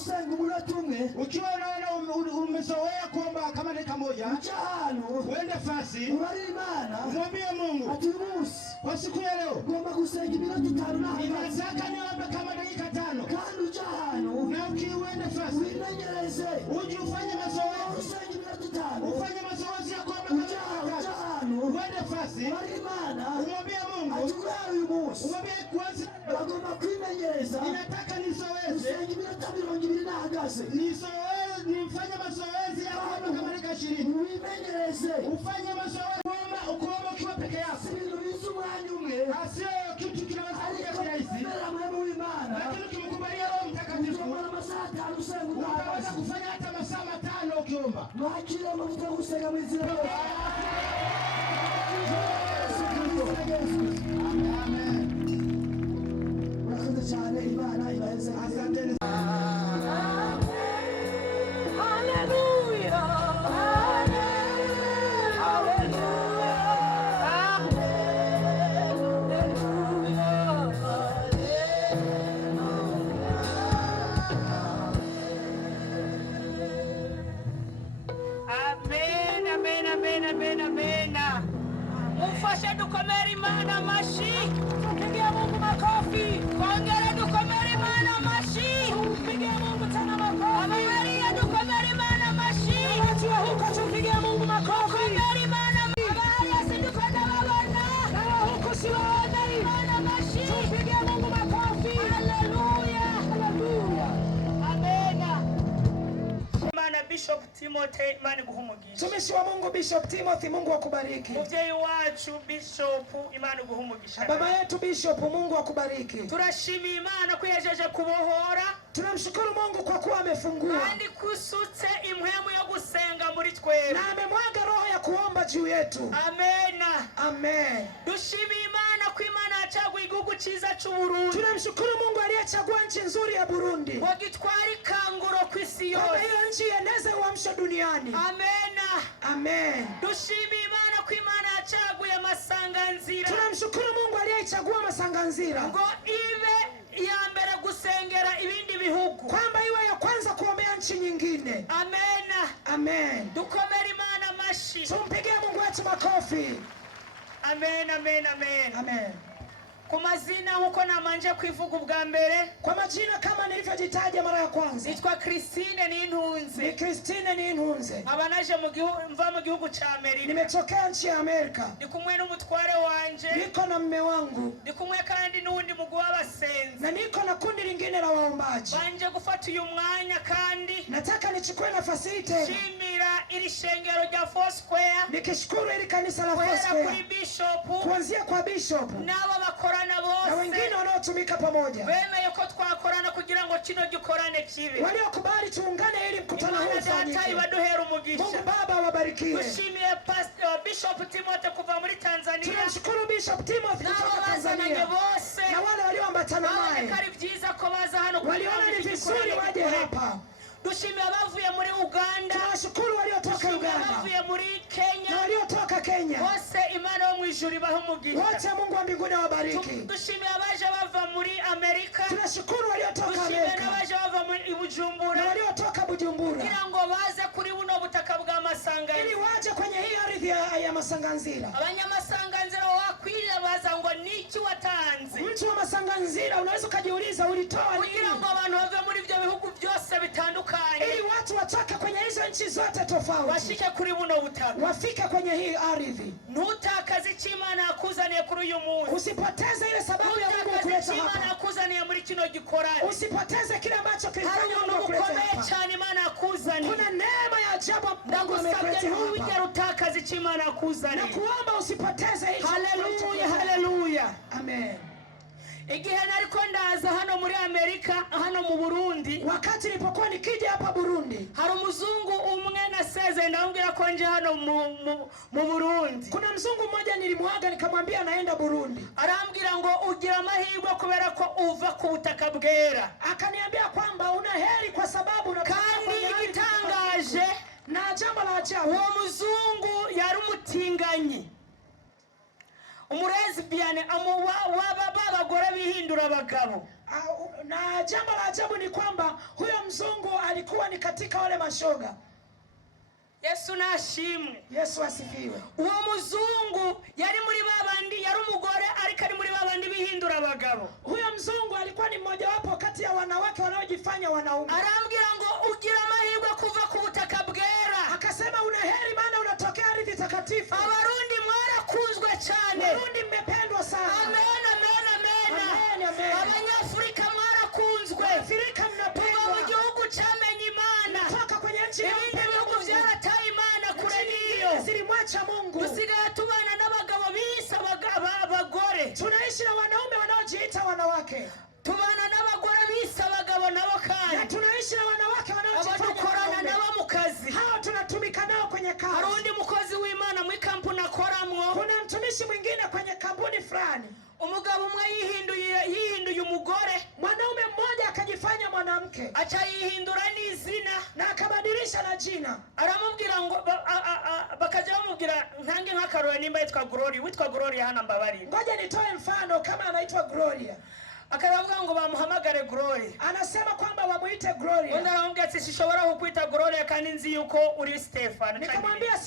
usenga umunota umwe, ukiwa unaona umezoea kuomba kama dakika moja, uende fasi, ubari Imana, umwambie Mungu ati umunsi kwa siku ya leo ugomba gusenga iminota 5 ninataka niombe kama dakika 5, kandi uja ahantu na ukiuende fasi wimenyereze uje ufanye mazoezi, usenga iminota 5, ufanye mazoezi ya kuomba kama dakika 5, uende fasi, ubari Imana, umwambie Mungu ati ugari uyu munsi umwambie kwanza bagomba kwimenyereza ninataka nizoeze, usenga iminota 20 nahagaze, nizoeze, nifanye mazoezi ya kuomba kama dakika 20, wimenyereze ufanye mazoezi kuomba ukiwa peke yako, ibintu biza umwanya umwe, sio kitu kinaweza kuja kirahisi, mbera mwemu w'Imana, lakini ukimkubalia Roho Mtakatifu ugomba amasaha 5 usenga utaweza udahagaze, kufanya hata masaa 5 ukiomba. mwakire amavuta yo gusenga mu izina ryawe. Murakoze cyane, Imana ibaheze. Asanteni. Mufashe dukomere Imana amashi, tupigie Mungu makofi. Kongere dukomere Imana amashi, tupigie Mungu tena makofi. Maria dukomere Imana amashi, watu wa huko tupigie Mungu makofi. Kongere Imana Maria sidukwenda babona, na huko siwaona Imana amashi, tupigie Mungu makofi. Haleluya, haleluya, amena. Imana Bishop Timothy, Imana guhumugisha. Mtumishi wa Mungu Bishop Timothy, Mungu akubariki. Muvyeyi wacu Bishop, Imana guhumugisha. Baba yetu Bishop, Mungu akubariki. Turashimiye Imana ko yajeje kubohora. Tunamshukuru Mungu kwa kuwa amefungua Kandi kusutse impwemu yo gusenga muri twebwe. na amemwaga roho ya kuomba juu yetu. Amena. Amen. Dushimiye Imana ko Imana yacaguye igihugu ciza c'u Burundi. Tunamshukuru Mungu aliyechagua nchi nzuri ya Burundi, Ngo gitware ikanguro kw'isi kwamba yose. hiyo nchi ieneze uamsho duniani. Amena. Amen. Dushimiye Imana ko Imana yacaguye Masanganzira. Tunamshukuru Mungu aliyechagua Masanganzira, Ngo ibe ya mbere gusengera ibindi bihugu, kwamba iwe ya kwanza kuombea nchi nyingine. Amena. Amen. Dukomere Imana amashi. Tumpigie Mungu wetu makofi. Amen, amen, amen. Amen. Ku mazina nkuko namanje kwivuga ubwa mbere, Kwa majina kama nilivyojitaja mara ya kwanza, nitwa Christine Nintunze. ni Christine Nintunze. Abanaje mva mu gihugu ca Amerika. Nimetokea nchi ya Amerika. Ndi kumwe n'umutware wanje, Niko na mme wangu ndi kumwe kandi n'uwundi mugwi w'abasenzi. na niko na kundi lingine la waombaji. Banje gufata uyu mwanya kandi Nataka nichukue nafasi hii tena shimira iri shengero rya Foursquare, nikishukuru ili kanisa la kwera kuri Foursquare, Bishop kuanzia kwa Bishop n'abo bakorana na wengine bose wanaotumika pamoja, bemeye ko twakorana kugira ngo kino gikorane kibe. waliokubali tuungane ili mkutano huu Imana data ufanyike. ibaduhera Mungu umugisha. Baba awabarikie. Dushimiye Bishop Timothy kuva muri Tanzania, Tunamshukuru Bishop Timothy n'abo kutoka bazananye Tanzania bose. na wale walioambatana Baboneka naye, ari byiza ko baza hano waliona ni vizuri waje hapa. Dushimiye abavuye muri Uganda, Tunawashukuru waliotoka dushimiye Uganda abavuye muri na Kenya, waliotoka Kenya. bose Imana yo mu ijuru ibahe umugisha. Wote Mungu wa mbinguni awabariki. Dushimiye abaje bava muri Amerika, Tunashukuru waliotoka dushimiye Amerika n'abaje bava muri Bujumbura, na waliotoka Bujumbura kugira ngo baze kuri buno butaka bwa ili Masanganzira. waje kwenye hii ardhi ya Masanganzira. Abanyamasanganzira wakwiriye baza ngo niki watanze, Mtu wa Masanganzira unaweza ukajiuliza ulitoa kugira nini, ngo abantu bave muri ibyo bihugu byose bitandukanye ili watu watoke kwenye hizo nchi zote tofauti bashike kuri buno butaka. wafike kwenye hii ardhi. Ntutakaze icyo Imana yakuzaniye kuri uyu munsi. Usipoteze ile sababu ya Mungu Ntutakaze kuleta icyo Imana hapa. yakuzaniye muri kino gikorane. Usipoteze kile ambacho Hari kilifanya ubuntu Mungu kuleta bukomeye hapa. cyane Imana yakuzaniye. Kuna neema ya ajabu Mungu Ndagusabye amekuleta ntuwigere hapa. utakaza icyo Imana Na yakuzaniye. kuomba usipoteze hicho. Haleluya, haleluya. Amen. Igihe nariko ndaza hano muri Amerika, hano mu Burundi, Wakati nilipokuwa nikija hapa Burundi, hari umuzungu umwe nasezeye ndamubwira ko nje hano mu Burundi. kuna mzungu mmoja nilimwaga nikamwambia naenda Burundi. Arambwira ngo ugira amahirwe kubera ko uva ku butaka bwera. Akaniambia kwamba una heri kwa sababu unatoka Kandi kwenye ardhi igitangaje, takatifu. Na jambo la ajabu, uwo muzungu yari umutinganyi, umurezibiyane, babagore bihindura abagabo. Na jambo la ajabu ni kwamba huyo mzungu alikuwa ni katika wale mashoga. Yesu nashimwe. Yesu asifiwe. Uwo muzungu yari muri babandi, yari umugore ariko ari muri babandi bihindura abagabo. Huyo mzungu alikuwa ni mmoja wapo kati ya wanawake wanaojifanya wanaume. Arambwira ngo ugira amahirwe kuva ku butaka bwera. Akasema una heri maana unatokea ardhi takatifu. Abarundi mwarakunzwe cyane. Warundi mmependwa sana. Amen, amen, amen. Amen, amen. Abanyafrika mwarakunzwe. Afrika mnapendwa. Mu gihugu cyamenye Imana. Toka kwenye nchi ya Mungu byarataye Imana kure niyo. Zilimwacha Mungu. Tusigaye tubana n'abagabo bisa abagore. Tunaishi na wanaume wanaojiita wanawake. Tubana n'abagore bisa abagabo nabo kandi. Na tunaishi na wanawake wanaojiita wanaume. Nabo mu kazi. Hao tunatumika nao kwenye kazi. Harundi mukozi w'Imana mu kampuni akoramwo. Kuna mtumishi mwingine kwenye kampuni fulani. Umugabo umwe yihinduye umugore. Mwanaume mmoja akajifanya mwanamke. Acha yihindura n'izina na akabadilisha na jina. Aramubwira ngo bakaja bamubwira ntange nk'akarore nimba yitwa Gloria. Witwa Gloria hana mbabari. Ngoja nitoe mfano kama anaitwa Gloria. Akavuga ngo bamuhamagare Gloria. Anasema kwamba wamuite Gloria. Wenda aramubwira ati sishobora kukwita Gloria kandi nzi yuko uri Stefano. Nikamwambia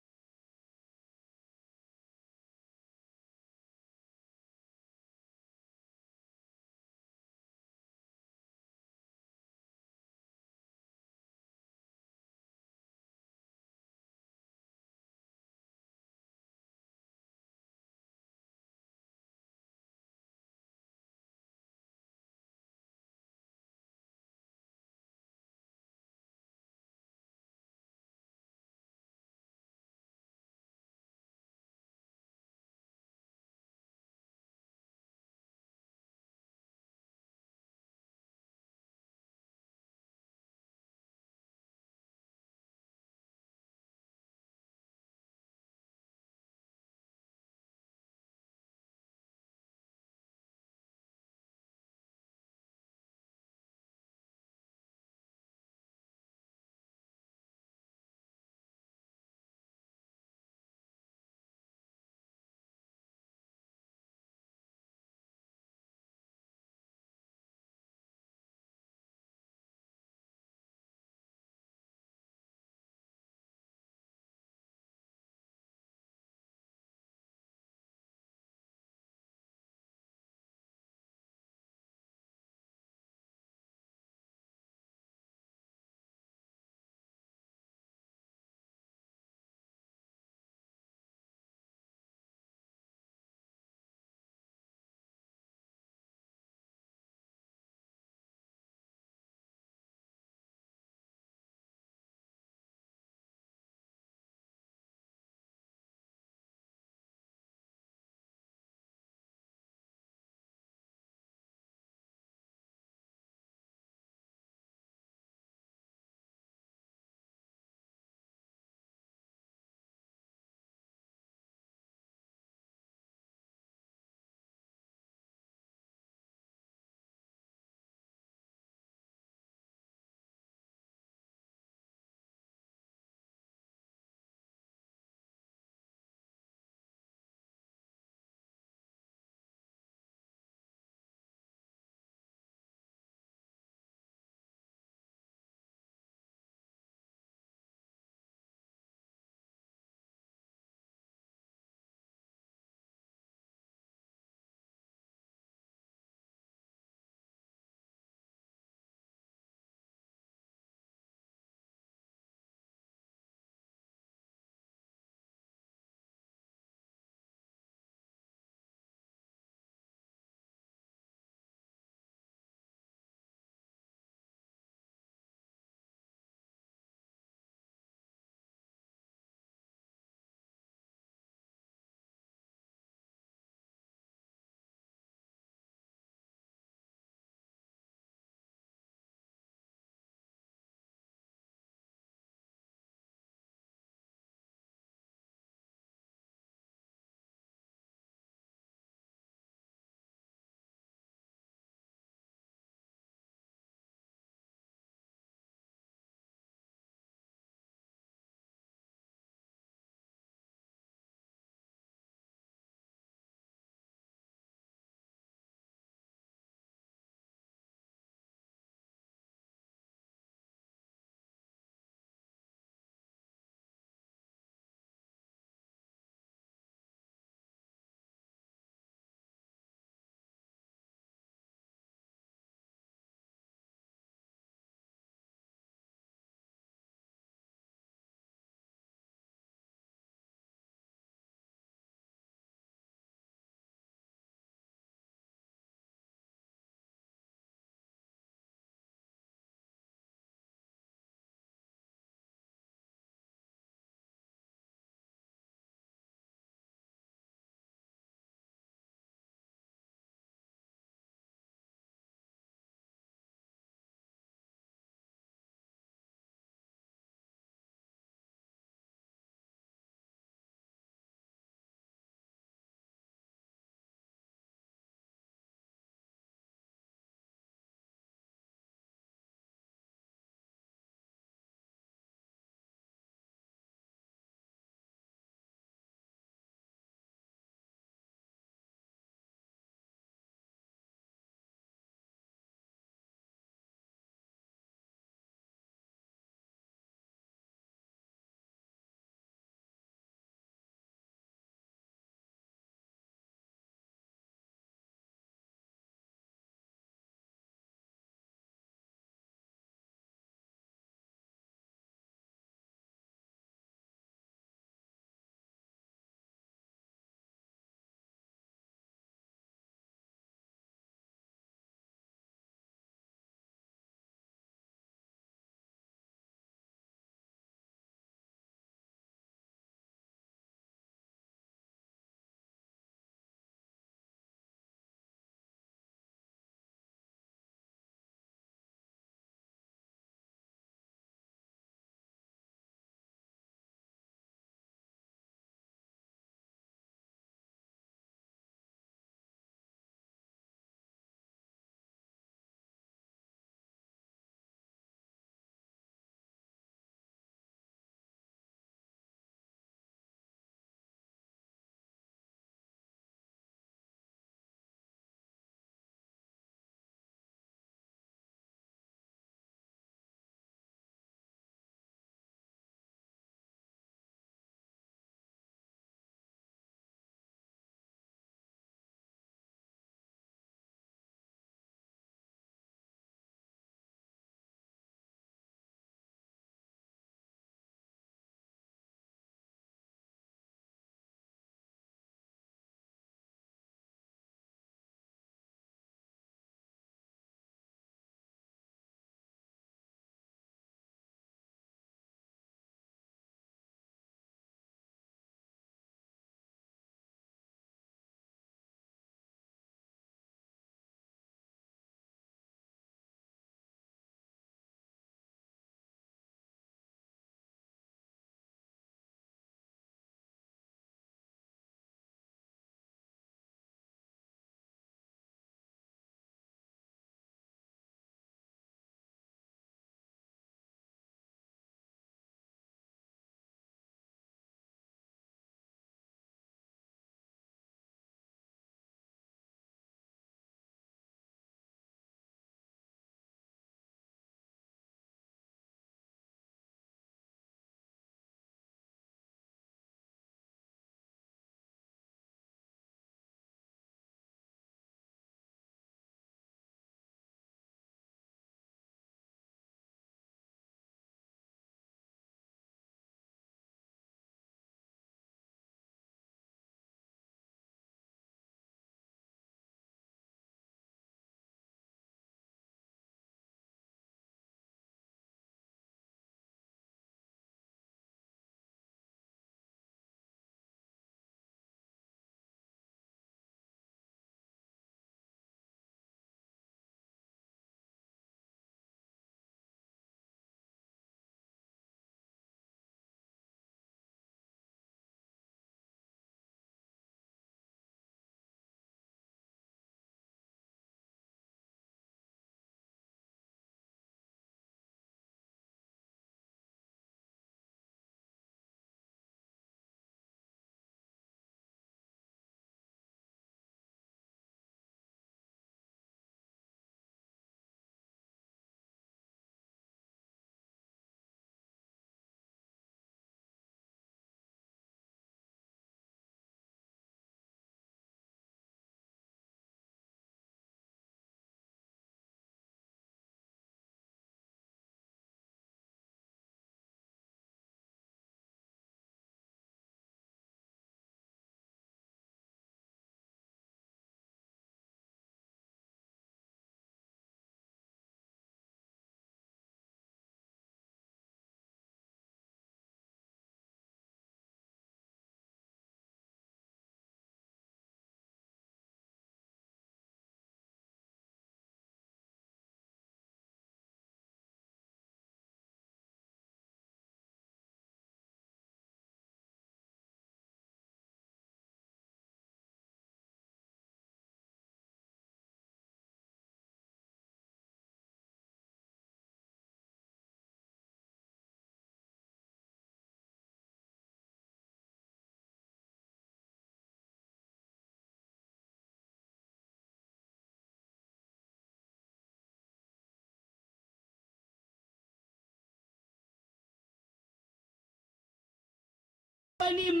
ni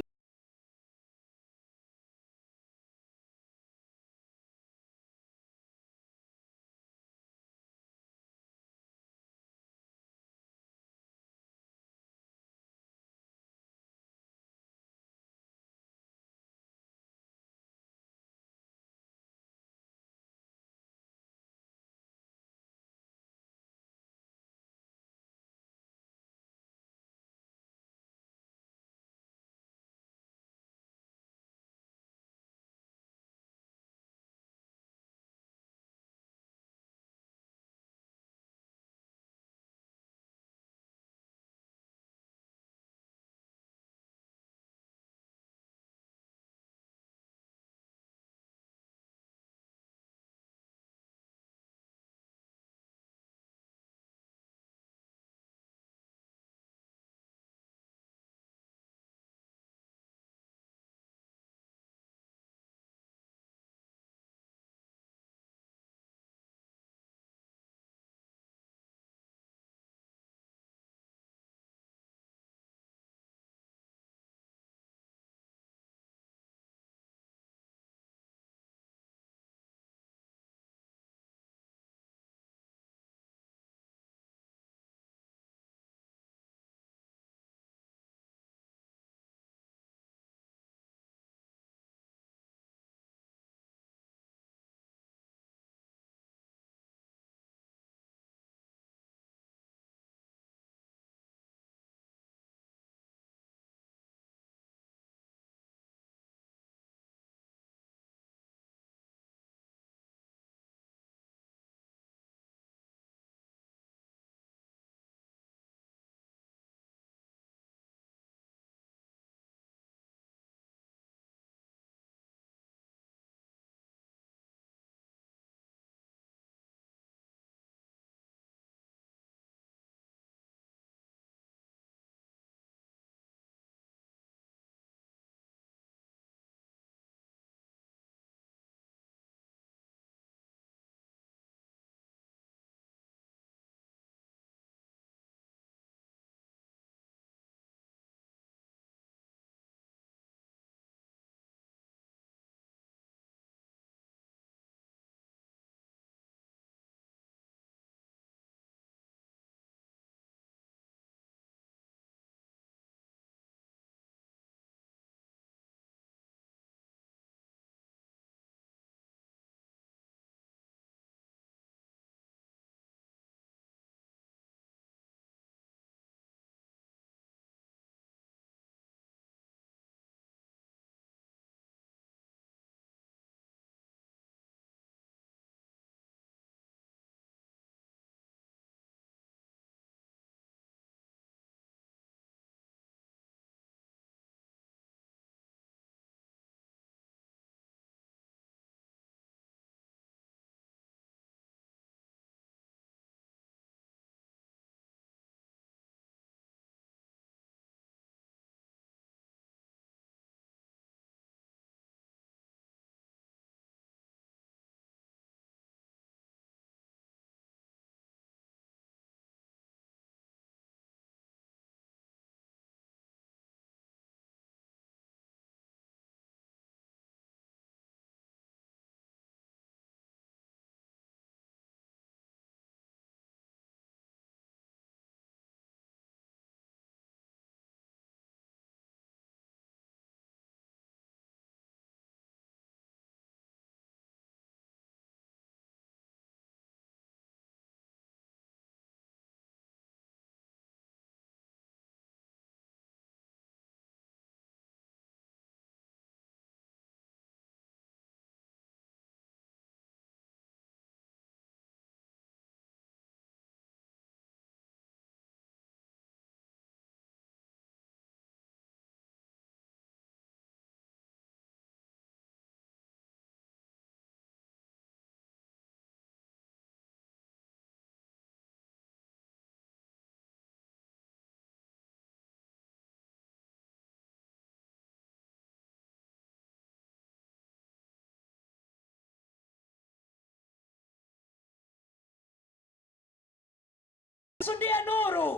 Yesu ndiye nuru.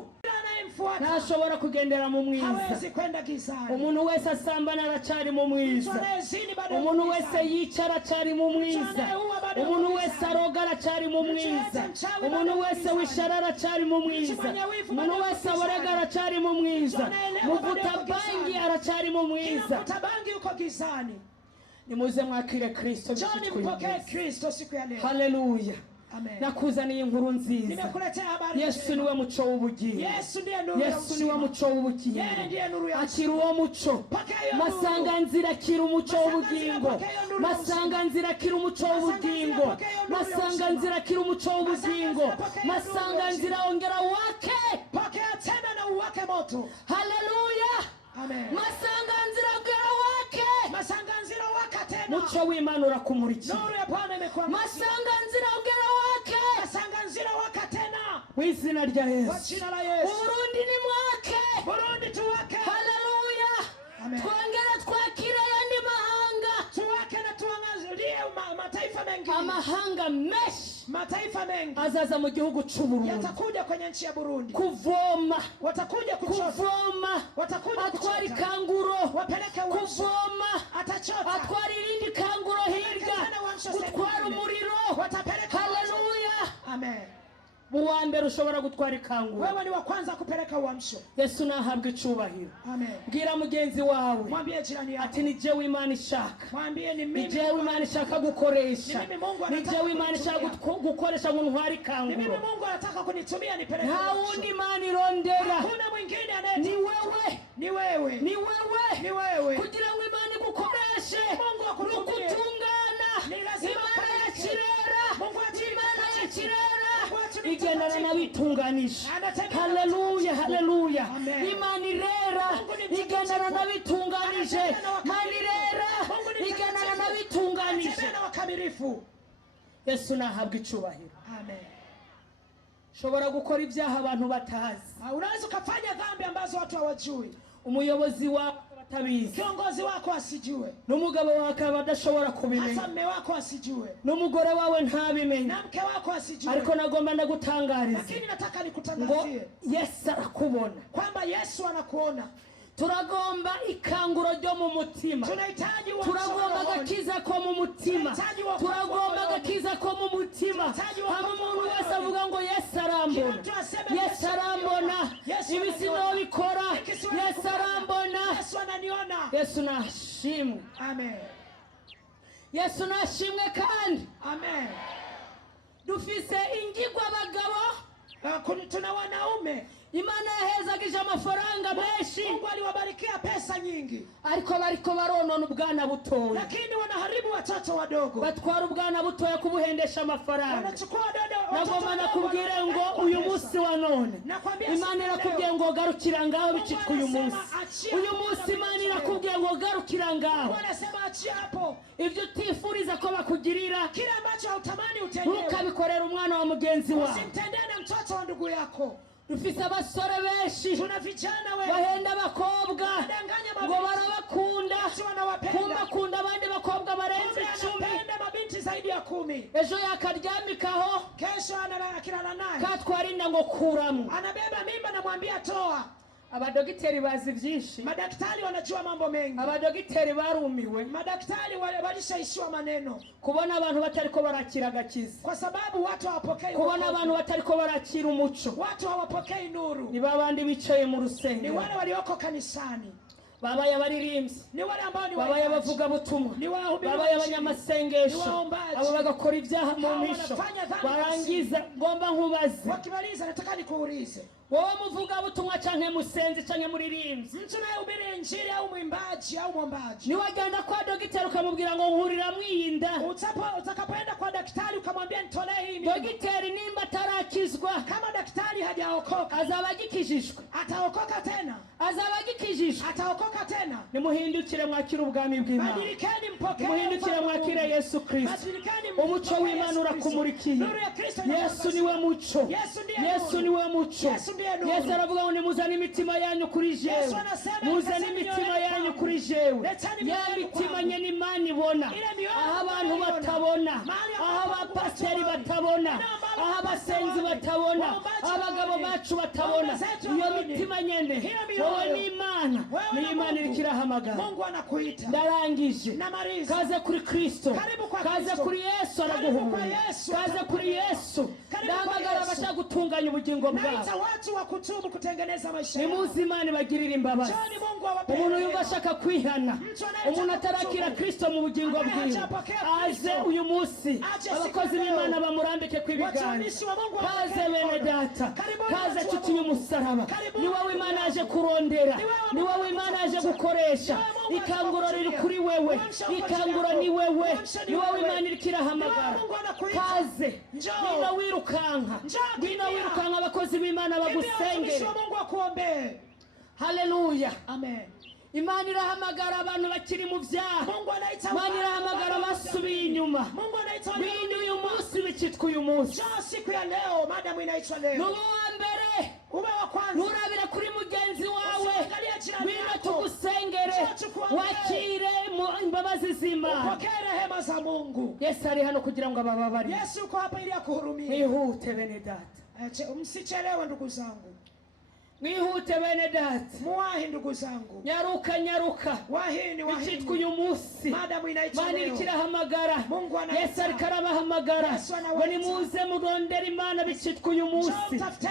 anayemfuata ntashobora kugendera mu mwiza. hawezi kwenda gizani. Umuntu wese asambana aracari mu mwiza. Umuntu wese yicara aracari mu mwiza. Umuntu wese aroga aracari mu mwiza. Umuntu wese wishara aracari mu mwiza. Umuntu wese aborega aracari mu mwiza. Muvuta bangi aracari mu mwiza. Muvuta bangi uko gizani. Nimuze mwakire Kristo. Njoni mpokee Kristo siku ya leo. Haleluya. Amen. Nakuzaniye inkuru nziza. Nimekuletea habari njema. Yesu niwe muco w'ubugingo. Yesu ndiye nuru ya uzima. Yesu niwe muco w'ubugingo. Yeye ndiye nuru ya uzima. Akira uwo muco. Masanganzira akira umuco w'ubugingo. Masanganzira akira umuco w'ubugingo. Masanganzira akira umuco w'ubugingo. Masanganzira ongera wake. Pokea tena na uwake moto. Haleluya. Amen. Masanganzira ongera wake. Masanganzira waka tena. Muco w'Imana urakumurikira. Nuru ya Bwana imekuwa. Masanganzira ongera wake. Masanganzira waka tena. Mwizina rya Yesu. Kwa jina la Yesu. Burundi ni mwake. Burundi tuwake. Haleluya. Amen. Twongera twakira yandi mahanga. Tuwake na tuangazie mataifa mengi. Amahanga menshi. Mataifa mengi azaza mu gihugu cy'u Burundi. Yatakuja kwenye nchi ya Burundi. Kuvoma. Watakuja kuchota. Kuvoma. Watakuja kuchota. Atwari kanguro. Wapeleke uamsho. Kuvoma. Atachota. Atwari irindi kanguro hirya. Gutwara umuriro. Watapeleka. Haleluya. Amen. Uwa mbere ushobora gutwara ikanguro. Wewe ni wa kwanza kupeleka uamsho. Yesu nahabwe icubahiro. Amen. Bwira mugenzi wawe. Mwambie jirani yako. Ati ni jewe Imana ishaka. Mwambie ni mimi. Ni jewe Imana ishaka gukoresha. Ni mimi Mungu anataka. Ni jewe Imana ishaka gukoresha mu ntwari kanguro. Ni mimi Mungu anataka kunitumia nipeleke. Nta wundi Imana irondera. Hakuna mwingine anaye. Ni wewe. Ni wewe. Ni wewe. Ni wewe. Kugira ngo Imana igukoreshe. Mungu akutumie. Nukutungana. Imana ya kirera. Mungu atumie. Imana ya kirera. Igendana n'abitunganisha. Haleluya. Haleluya. Imana irera. Igendana n'abitunganije. Imana irera. Igendana n'abitunganije. Yesu nahabwe icubahiro. Amen. Shobora gukora ibyaha abantu batazi. Unaweza ukafanya dhambi ambazo watu hawajui. Umuyobozi wako batabizi. Kiongozi wako asijue. N'umugabo wako badashobora kubimenya. Hata mume wako asijue. N'umugore wawe ntabimenye. Na mke wako asijue. Ariko nagomba ndagutangariza. Lakini nataka nikutangazie. Yesu arakubona. Kwamba Yesu anakuona. Turagomba ikanguro ryo mu mutima. Tunahitaji wa turagomba agakiza ko mu mutima. Turagomba agakiza ko mu mutima. Hama umuntu wese avuga ngo Yesu arambona. Yesu arambona. Ibi sinobikora. Yesu arambona. Yesu ananiona. Yesu nashimwe. Amen. Yesu nashimwe kandi. Amen. Dufise ingigwa abagabo. Tuna wanaume. Imana yahezagije amafaranga menshi. Mungu aliwabarikia pesa nyingi. Ariko bariko baronona ubwana butoya. Lakini wanaharibu watoto wadogo. Batwara ubwana butoya kubuhendesha amafaranga. Wanachukua dodo. Nagomba nakubwire ngo uyu munsi wa none. Imana irakubwiye ngo garukira ngaho bicitwa uyu munsi. Uyu munsi Imana irakubwiye ngo garukira ngaho. Wanasema achia hapo. Ibyo utifuriza ko bakugirira. Kile ambacho hautamani utendewe. Ntukabikorera umwana wa mugenzi wawe. Usimtendee na mtoto wa ndugu yako. Dufise abasore benshi. Tuna vijana we. Bahenda abakobwa. Ngo barabakunda. Kumbakunda abandi bakobwa barenze 10. Anapenda mabinti zaidi ya 10. Ejo yakaryamikaho. Kesho analala naye. Katwarinda ngo kuramo. Anabeba mimba na mwambia toa. Abadogiteri bazi byinshi. Madaktari wanajua mambo mengi. Abadogiteri barumiwe. Madaktari walishaishiwa maneno. Kubona abantu batariko barakira agakiza. Kwa sababu watu hawapokei. Kubona abantu batariko barakira umuco. Watu hawapokei nuru. Ni babandi bicaye mu rusengero. Ni wale walioko kanisani. Babaye abaririmbyi. Ni wale ambao ni babaye abavuga butumwa. Babaye abanyamasengesho. Abo bagakora ibyaha mu misho. Barangiza ngomba nkubaze. Wakimaliza nataka nikuulize. Wowe muvuga butumwa canke musenzi canke muririmbyi. Mtu anayehubiri injili au mwimbaji au mwombaji. Ni wagenda kwa dogiteri ukamubwira ngo nkurira mwiyinda. Utakapoenda kwa daktari ukamwambia nitolee hii. Dogiteri nimba tarakizwa. Kama daktari hajaokoka. Azabagikijishwe. Ataokoka tena. Azabagikijishwe. Ataokoka tena. Nimuhindukire mwakira ubwami bw'Imana. Badilikeni mpokee. Muhindukire mwakire Yesu Kristo. Umuco w'Imana urakumurikiye. Yesu niwe muco. Yesu niwe muco. Yesu aravuga ngo nimuzane imitima yanyu kuri jewe. Muzane imitima yanyu kuri jewe. Ya mitima nyene Imana ibona. Aho abantu batabona. Aho abapasiteri batabona. aho abasenzi batabona, abagabo bacu batabona, iyo mitima nyene wowe ni Imana, ni Imana ikirahamagara. Mungu anakuita. Ndarangije. Kaze kuri Kristo, kaze kuri Yesu araguhumura, kaze kuri Yesu. Ndahamagara abashaka gutunganya ubugingo bwabo. Naita watu wa kutubu kutengeneza maisha yao. Nimuze Imana ibagirira imbabazi. Umuntu yumva ashaka kwihana, umuntu atarakira Kristo mu bugingo bwiwe, aze uyu munsi abakozi b'Imana bamurambike kw'ibiganza. Kaze bene data, kaze nshuti y'umusaraba. Ni wowe Imana yaje kurondera, ni wowe Imana yaje gukoresha. Ikanguro riri kuri wewe, ikanguro ni wewe, ni wowe Imana ikirahamagara. Kaze ngwino wirukanka, ngwino wirukanka, abakozi b'Imana bagusengere. Haleluya, amen. Imana irahamagara abantu bakiri mu byaha. Imana irahamagara basubiye inyuma. Bino uyu munsi bicitwa uyu munsi. Siku ya leo, madamu inaitwa leo. Nubu wa mbere, ube wa kwanza. Nurabira kuri mugenzi wawe. Bino tugusengere, wakire imbabazi z'Imana. Upokee rehema za Mungu. Yesu ari hano kugira ngo abababarire. Yesu yuko hapa ili akuhurumie. Mwihute bene data. Msichelewe ndugu zangu. Mwihute bene data. Muwahi ndugu zangu. Nyaruka nyaruka. Wahini. Bicitwa uyu munsi. Madamu inaitwa leo. Imana ikirahamagara. Mungu anaita. Yesu arikarabahamagara. Ngo nimuze murondera Imana bicitwa uyu munsi.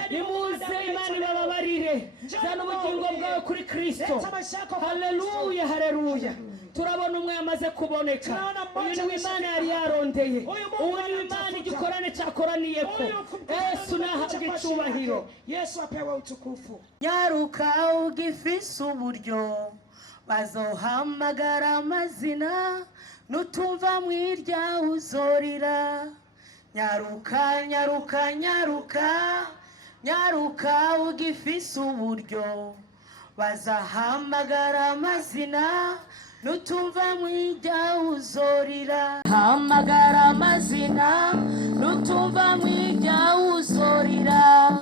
Nimuze Imana ibababarire. Zana ubugingo bwawe kuri Kristo. Haleluya, haleluya. Turabona umwe yamaze kuboneka. Uyu ni Imana yari yarondeye. Uyu ni Imana igikorane cyakoraniyeko. Yesu nahabwe icyubahiro. Yesu apewe utukufu. Nyaruka ugifise uburyo bazohamagara amazina, nutumva mwirya uzorira. Nyaruka nyaruka nyaruka nyaruka ugifise uburyo bazahamagara amazina, nutumva mwirya uzorira. Hamagara amazina, nutumva mwirya uzorira.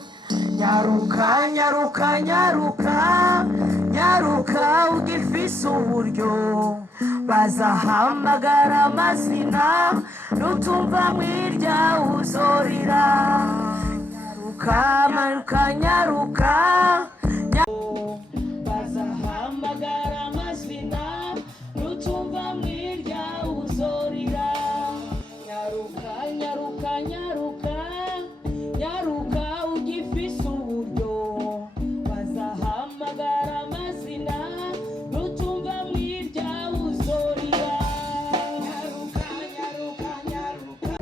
Nyaruka nyaruka nyaruka nyaruka ugifise uburyo bazahamagara amazina, nutumva mwirya uzorira. Nyaruka nyaruka nyaruka bazahamagara amazina, nutumva mwirya uzorira. Nyaruka nyaruka nyaruka nyaruka ugifise uburyo bazahamagara amazina, nutumva mwirya uzorira. Nyaruka nyaruka nyaruka.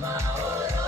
amahoro